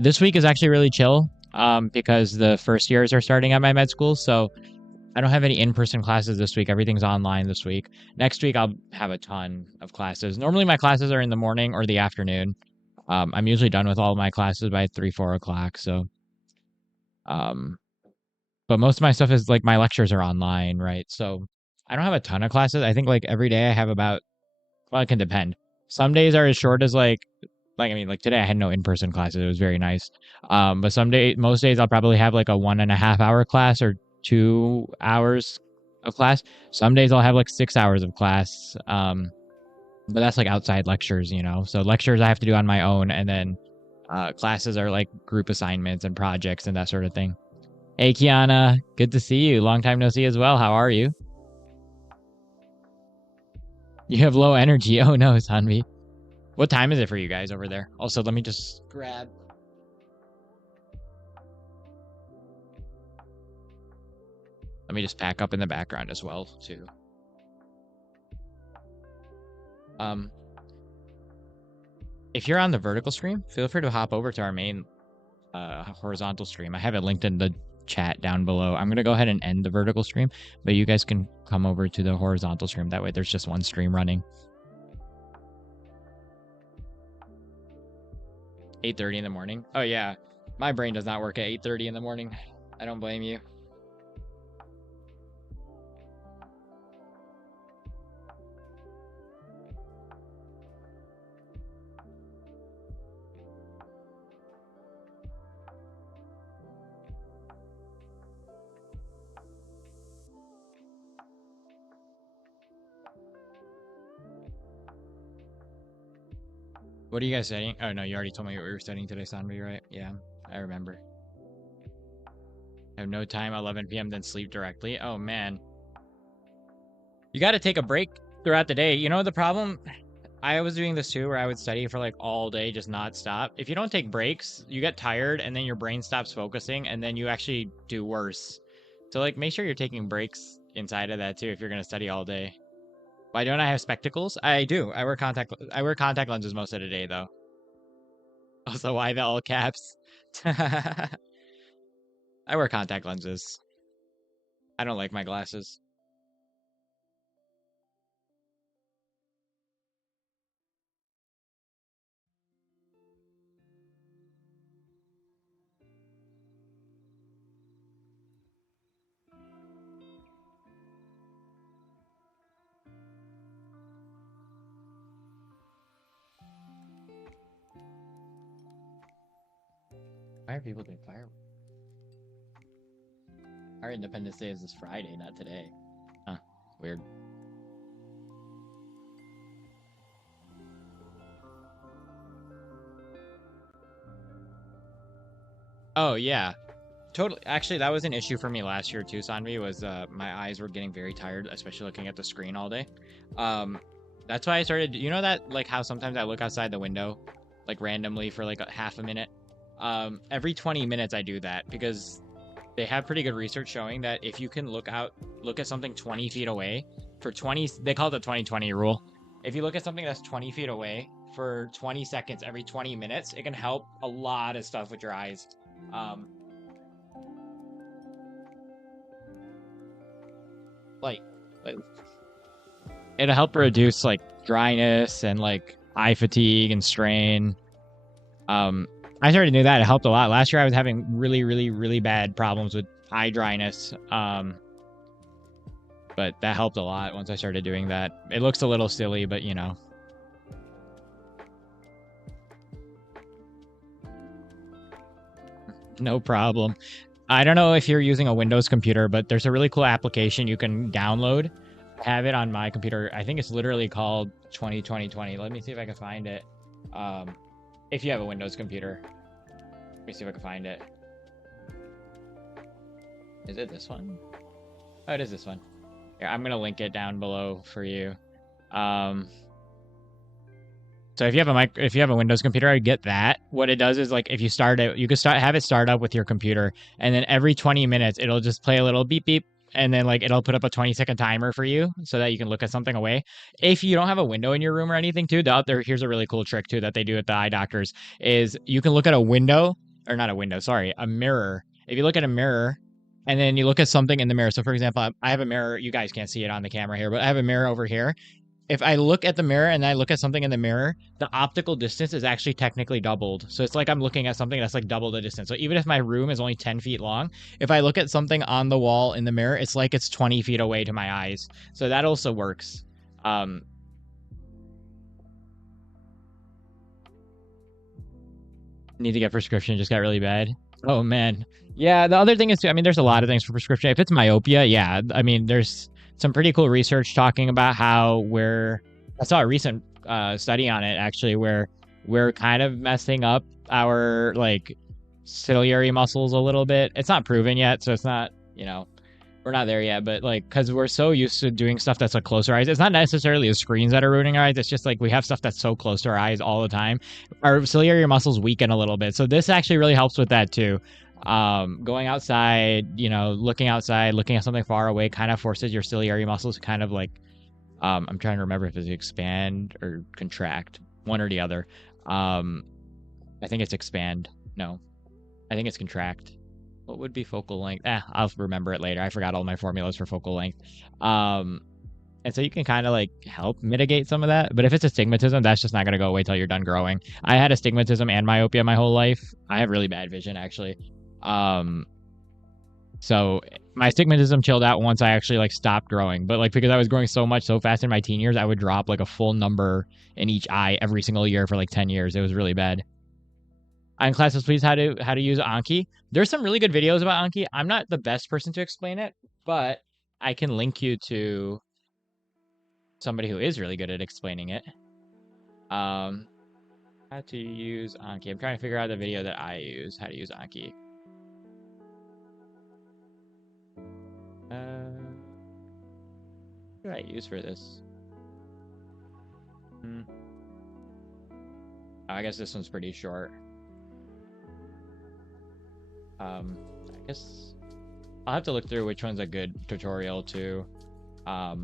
This week is actually really chill because the first years are starting at my med school, so I don't have any in-person classes this week. Everything's online this week. Next week, I'll have a ton of classes. Normally, my classes are in the morning or the afternoon. I'm usually done with all of my classes by 3, 4 o'clock, so... But most of my stuff is, like, my lectures are online, right? So I don't have a ton of classes. I think, like, every day I have about... Well, it can depend. Some days are as short as, like today I had no in-person classes. It was very nice. But most days I'll probably have, like, a 1.5 hour class or 2 hours of class. Some days I'll have, like, 6 hours of class. But that's, like, outside lectures, you know? So lectures I have to do on my own, and then classes are, like, group assignments and projects and that sort of thing. Hey, Kiana. Good to see you. Long time no see as well. How are you? You have low energy. Oh, no, Sanvi. What time is it for you guys over there? Also, let me just grab... Let me just pack up in the background as well, too. If you're on the vertical stream, feel free to hop over to our main horizontal stream. I have it linked in the chat down below. I'm going to go ahead and end the vertical stream, but you guys can come over to the horizontal stream. That way there's just one stream running. 8:30 in the morning. Oh, yeah. My brain does not work at 8:30 in the morning. I don't blame you. What are you guys studying? Oh, no, you already told me what we were studying today, Sanvi, right? Yeah, I remember. I have no time, 11 p.m., then sleep directly. Oh, man. You got to take a break throughout the day. You know the problem? I was doing this too, where I would study for like all day, just not stop. If you don't take breaks, you get tired, and then your brain stops focusing, and then you actually do worse. So, like, make sure you're taking breaks inside of that too if you're going to study all day. Why don't I have spectacles? I do. I wear contact lenses most of the day, though. Also, why the all caps? I wear contact lenses. I don't like my glasses. Why are people doing fireworks? Our Independence Day is this Friday, not today. Huh. Weird. Oh, yeah. Totally. Actually, that was an issue for me last year too, Sanvi, was my eyes were getting very tired, especially looking at the screen all day. That's why I started, you know that, like, how sometimes I look outside the window, like, randomly for, like, half a minute? Every 20 minutes I do that, because they have pretty good research showing that if you can look at something 20 feet away for 20, they call it the 20-20 rule. If you look at something that's 20 feet away for 20 seconds every 20 minutes, it can help a lot of stuff with your eyes. Like it'll help reduce, like, dryness and, like, eye fatigue and strain. I started to do that. It helped a lot. Last year I was having really, really, really bad problems with eye dryness. But that helped a lot once I started doing that. It looks a little silly, but you know. No problem. I don't know if you're using a Windows computer, but there's a really cool application you can download. I have it on my computer. I think it's literally called 202020. Let me see if I can find it. If you have a Windows computer. Let me see if I can find it. Is it this one? Oh, it is this one. Here, I'm gonna link it down below for you. So if you have a Windows computer, I get that. What it does is like if you start it, you can have it start up with your computer, and then every 20 minutes it'll just play a little beep beep, and then like it'll put up a 20-second timer for you so that you can look at something away. If you don't have a window in your room or anything too, here's a really cool trick too that they do at the eye doctors is you can look at a window, or not a window, sorry, a mirror. If you look at a mirror and then you look at something in the mirror. So for example, I have a mirror, you guys can't see it on the camera here, but I have a mirror over here. If I look at the mirror and I look at something in the mirror, the optical distance is actually technically doubled. So it's like I'm looking at something that's like double the distance. So even if my room is only 10 feet long, if I look at something on the wall in the mirror, it's like it's 20 feet away to my eyes. So that also works. Need to get prescription, just got really bad. Oh man. Yeah, the other thing is, I mean, there's a lot of things for prescription. If it's myopia, yeah, I mean, there's some pretty cool research talking about how I saw a recent study on it actually, where we're kind of messing up our like ciliary muscles a little bit. It's not proven yet, so it's not, we're not there yet, but like, because we're so used to doing stuff that's like close to our eyes. It's not necessarily the screens that are ruining our eyes. It's just like we have stuff that's so close to our eyes all the time. Our ciliary muscles weaken a little bit. So this actually really helps with that too. Going outside, looking outside, looking at something far away kind of forces your ciliary muscles to kind of like, I'm trying to remember if it's expand or contract, one or the other. I think it's expand. No, I think it's contract. What would be focal length? I'll remember it later. I forgot all my formulas for focal length. And so you can kind of like help mitigate some of that. But if it's astigmatism, that's just not going to go away till you're done growing. I had astigmatism and myopia my whole life. I have really bad vision actually. So my astigmatism chilled out once I actually like stopped growing. But like because I was growing so much so fast in my teen years, I would drop like a full number in each eye every single year for like 10 years. It was really bad. On classes, please, how to use Anki. There's some really good videos about Anki. I'm not the best person to explain it, but I can link you to somebody who is really good at explaining it. How to use Anki. I'm trying to figure out the video that I use. How to use Anki. What do I use for this? I guess this one's pretty short. I guess I'll have to look through which one's a good tutorial too. I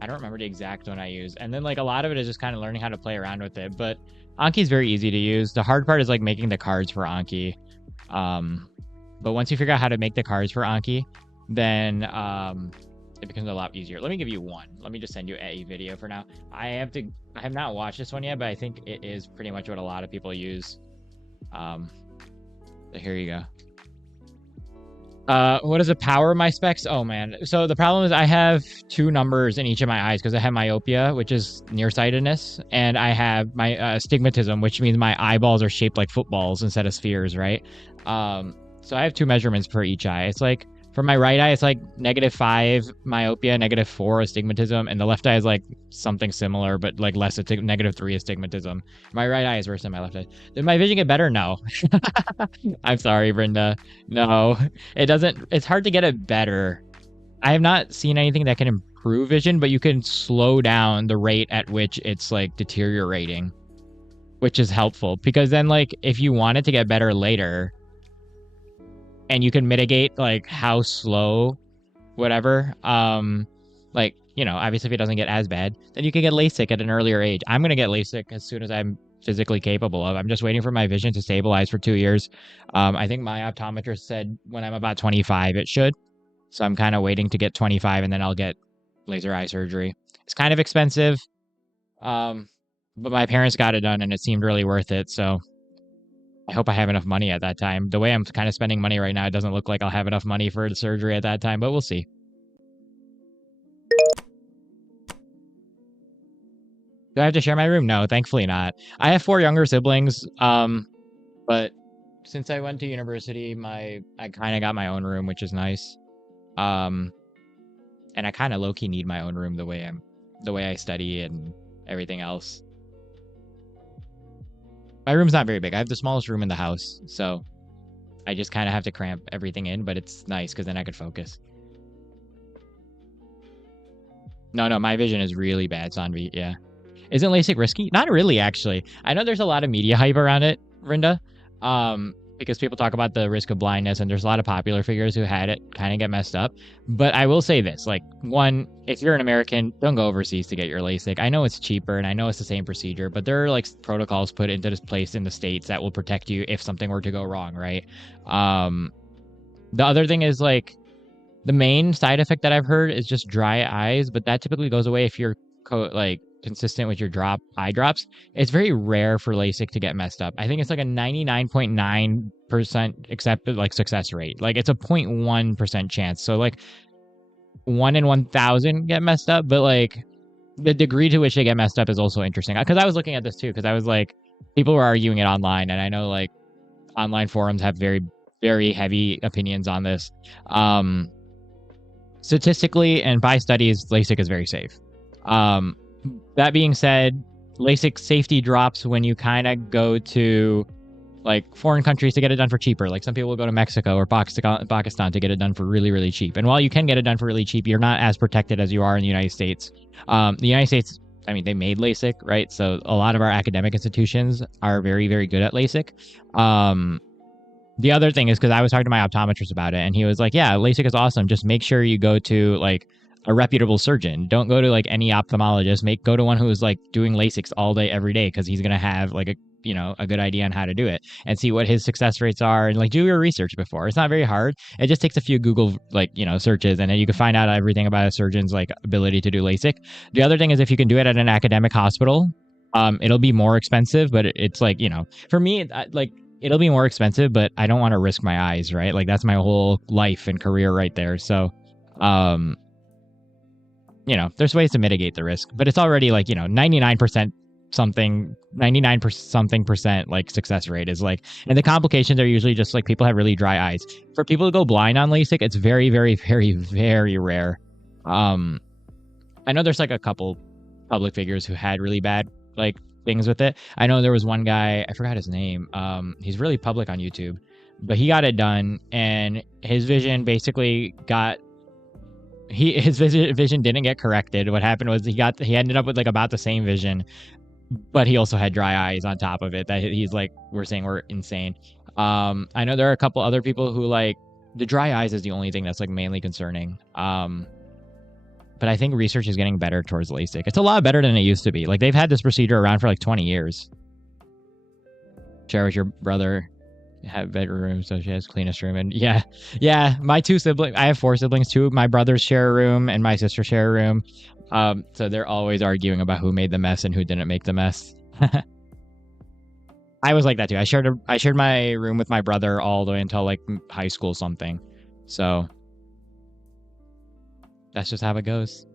don't remember the exact one I use. And then like a lot of it is just kind of learning how to play around with it. But Anki's very easy to use. The hard part is like making the cards for Anki. But once you figure out how to make the cards for Anki, then it becomes a lot easier. Let me give you one. Let me just send you a video for now. I have not watched this one yet, but I think it is pretty much what a lot of people use. Here you go. What is the power of my specs? Oh man. So the problem is I have two numbers in each of my eyes because I have myopia, which is nearsightedness, and I have my astigmatism, which means my eyeballs are shaped like footballs instead of spheres, right? So I have two measurements for each eye. It's like for my right eye, it's like -5 myopia, -4 astigmatism, and the left eye is like something similar, but like less -3 astigmatism. My right eye is worse than my left eye. Did my vision get better? No. I'm sorry, Brenda. No, it doesn't. It's hard to get it better. I have not seen anything that can improve vision, but you can slow down the rate at which it's like deteriorating, which is helpful because then like if you want it to get better later, and you can mitigate like how slow, whatever. Like, obviously if it doesn't get as bad, then you can get LASIK at an earlier age. I'm going to get LASIK as soon as I'm physically capable of. I'm just waiting for my vision to stabilize for 2 years. I think my optometrist said when I'm about 25, it should. So I'm kind of waiting to get 25 and then I'll get laser eye surgery. It's kind of expensive. But my parents got it done and it seemed really worth it. So I hope I have enough money at that time. The way I'm kind of spending money right now, it doesn't look like I'll have enough money for the surgery at that time, but we'll see. Do I have to share my room? No, thankfully not. I have 4 younger siblings, but since I went to university, I kind of got my own room, which is nice. Um, and I kind of low key need my own room the way I study and everything else. My room's not very big. I have the smallest room in the house, so I just kind of have to cramp everything in, but it's nice because then I could focus. No, no, my vision is really bad, Sanvi. Yeah. Isn't LASIK risky? Not really, actually. I know there's a lot of media hype around it, Rinda, because people talk about the risk of blindness, and there's a lot of popular figures who had it kind of get messed up. But I will say this, like, one, if you're an American, don't go overseas to get your LASIK. I know it's cheaper, and I know it's the same procedure, but there are, like, protocols put into this place in the States that will protect you if something were to go wrong, right? Um, the other thing is, like, the main side effect that I've heard is just dry eyes, but that typically goes away if you're like consistent with your eye drops. It's very rare for LASIK to get messed up. I think it's like a 99.9% accepted like success rate. Like it's a 0.1% chance. So like 1 in 1,000 get messed up, but like the degree to which they get messed up is also interesting. Because I was looking at this too, because I was like, people were arguing it online, and I know like online forums have very, very heavy opinions on this. Statistically and by studies, LASIK is very safe. That being said, LASIK safety drops when you kind of go to like foreign countries to get it done for cheaper. Like some people will go to Mexico or Pakistan to get it done for really, really cheap. And while you can get it done for really cheap, you're not as protected as you are in the United States. The United States, I mean, they made LASIK, right? So a lot of our academic institutions are very, very good at LASIK. The other thing is because I was talking to my optometrist about it, and he was like, "Yeah, LASIK is awesome. Just make sure you go to like a reputable surgeon. Don't go to like any ophthalmologist. Go to one who is like doing LASIKs all day, every day, because he's gonna have like a good idea on how to do it and see what his success rates are and like do your research before. It's not very hard. It just takes a few Google searches, and then you can find out everything about a surgeon's like ability to do LASIK. The other thing is if you can do it at an academic hospital, it'll be more expensive, but it's like for me, like it'll be more expensive, but I don't want to risk my eyes, right? Like that's my whole life and career right there. So, um, there's ways to mitigate the risk, but it's already like, 99% something, 99 something percent like success rate is like, and the complications are usually just like people have really dry eyes. For people to go blind on LASIK, it's very, very, very, very rare. Um, I know there's like a couple public figures who had really bad like things with it. I know there was one guy, I forgot his name. He's really public on YouTube, but he got it done, and his vision basically got his vision didn't get corrected. What happened was he ended up with like about the same vision, but he also had dry eyes on top of it. That he's like we're saying were insane. I know there are a couple other people who like the dry eyes is the only thing that's like mainly concerning. But I think research is getting better towards LASIK. It's a lot better than it used to be. Like they've had this procedure around for like 20 years. Share with your brother. Have bedroom, so she has cleanest room. And yeah. My two siblings. I have 4 siblings. 2 of my brothers share a room, and my sister share a room. So they're always arguing about who made the mess and who didn't make the mess. I was like that too. I shared my room with my brother all the way until like high school something. So that's just how it goes.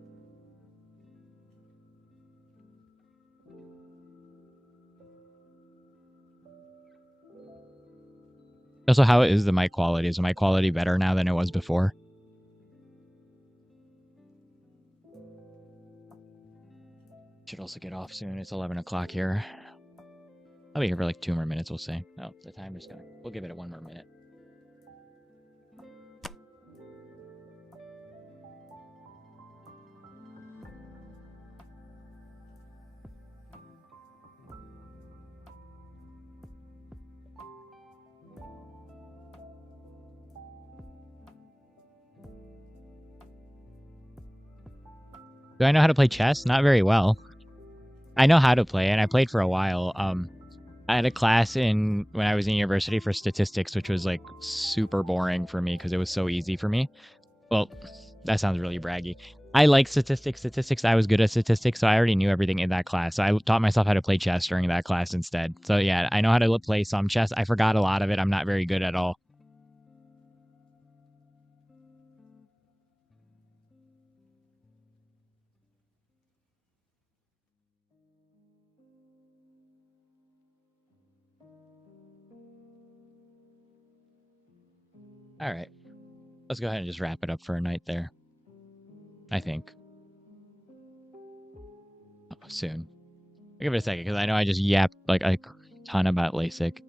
Also, how is the mic quality? Is the mic quality better now than it was before? Should also get off soon. It's 11 o'clock here. I'll be here for like 2 more minutes, we'll say. Oh, the timer's going. We'll give it 1 more minute. Do I know how to play chess? Not very well. I know how to play, and I played for a while. I had a class when I was in university for statistics, which was like super boring for me because it was so easy for me. Well, that sounds really braggy. I like statistics. I was good at statistics, so I already knew everything in that class. So I taught myself how to play chess during that class instead. So yeah, I know how to play some chess. I forgot a lot of it. I'm not very good at all. All right. Let's go ahead and just wrap it up for a night there. I think. Oh, soon. I'll give it a second because I know I just yapped like a ton about LASIK,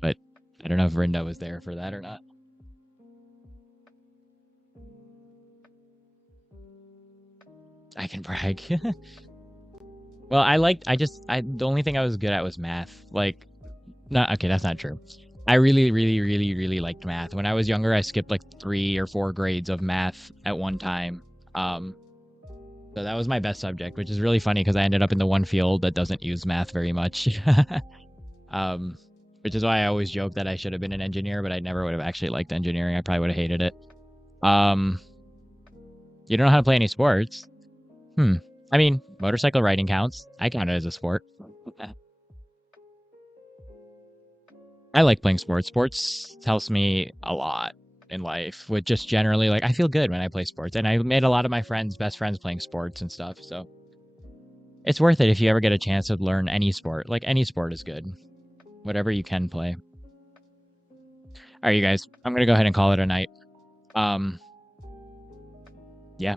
but I don't know if Rinda was there for that or not. I can brag. Well, the only thing I was good at was math. Like, no, okay, that's not true. I really, really, really, really liked math. When I was younger, I skipped like 3 or 4 grades of math at one time. Um, so that was my best subject, which is really funny because I ended up in the one field that doesn't use math very much. um, which is why I always joke that I should have been an engineer, but I never would have actually liked engineering. I probably would have hated it. Um, you don't know how to play any sports? Hmm. I mean, motorcycle riding counts. I count it as a sport. I like playing sports. Sports helps me a lot in life with just generally like I feel good when I play sports. And I made a lot of my friends, best friends playing sports and stuff. So it's worth it if you ever get a chance to learn any sport. Like any sport is good. Whatever you can play. All right, you guys. I'm gonna go ahead and call it a night. Yeah.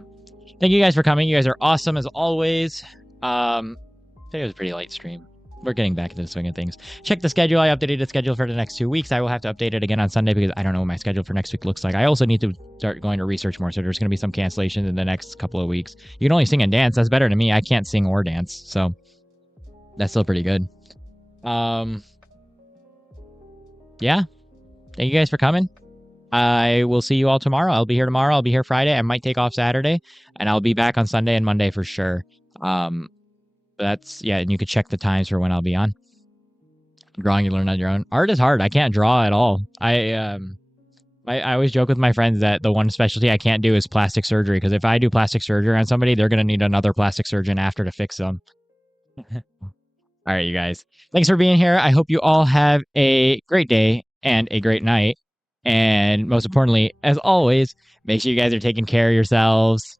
Thank you guys for coming. You guys are awesome as always. Today was a pretty light stream. We're getting back into the swing of things. Check the schedule. I updated the schedule for the next 2 weeks. I will have to update it again on Sunday because I don't know what my schedule for next week looks like. I also need to start going to research more. So there's going to be some cancellations in the next couple of weeks. You can only sing and dance. That's better than me. I can't sing or dance. So that's still pretty good. Yeah. Thank you guys for coming. I will see you all tomorrow. I'll be here tomorrow. I'll be here Friday. I might take off Saturday, and I'll be back on Sunday and Monday for sure. That's yeah, and you could check the times for when I'll be on. Drawing, you learn on your own. Art is hard. I can't draw at all. I always joke with my friends that the one specialty I can't do is plastic surgery because if I do plastic surgery on somebody, they're gonna need another plastic surgeon after to fix them. All right, you guys. Thanks for being here. I hope you all have a great day and a great night. And most importantly, as always, make sure you guys are taking care of yourselves.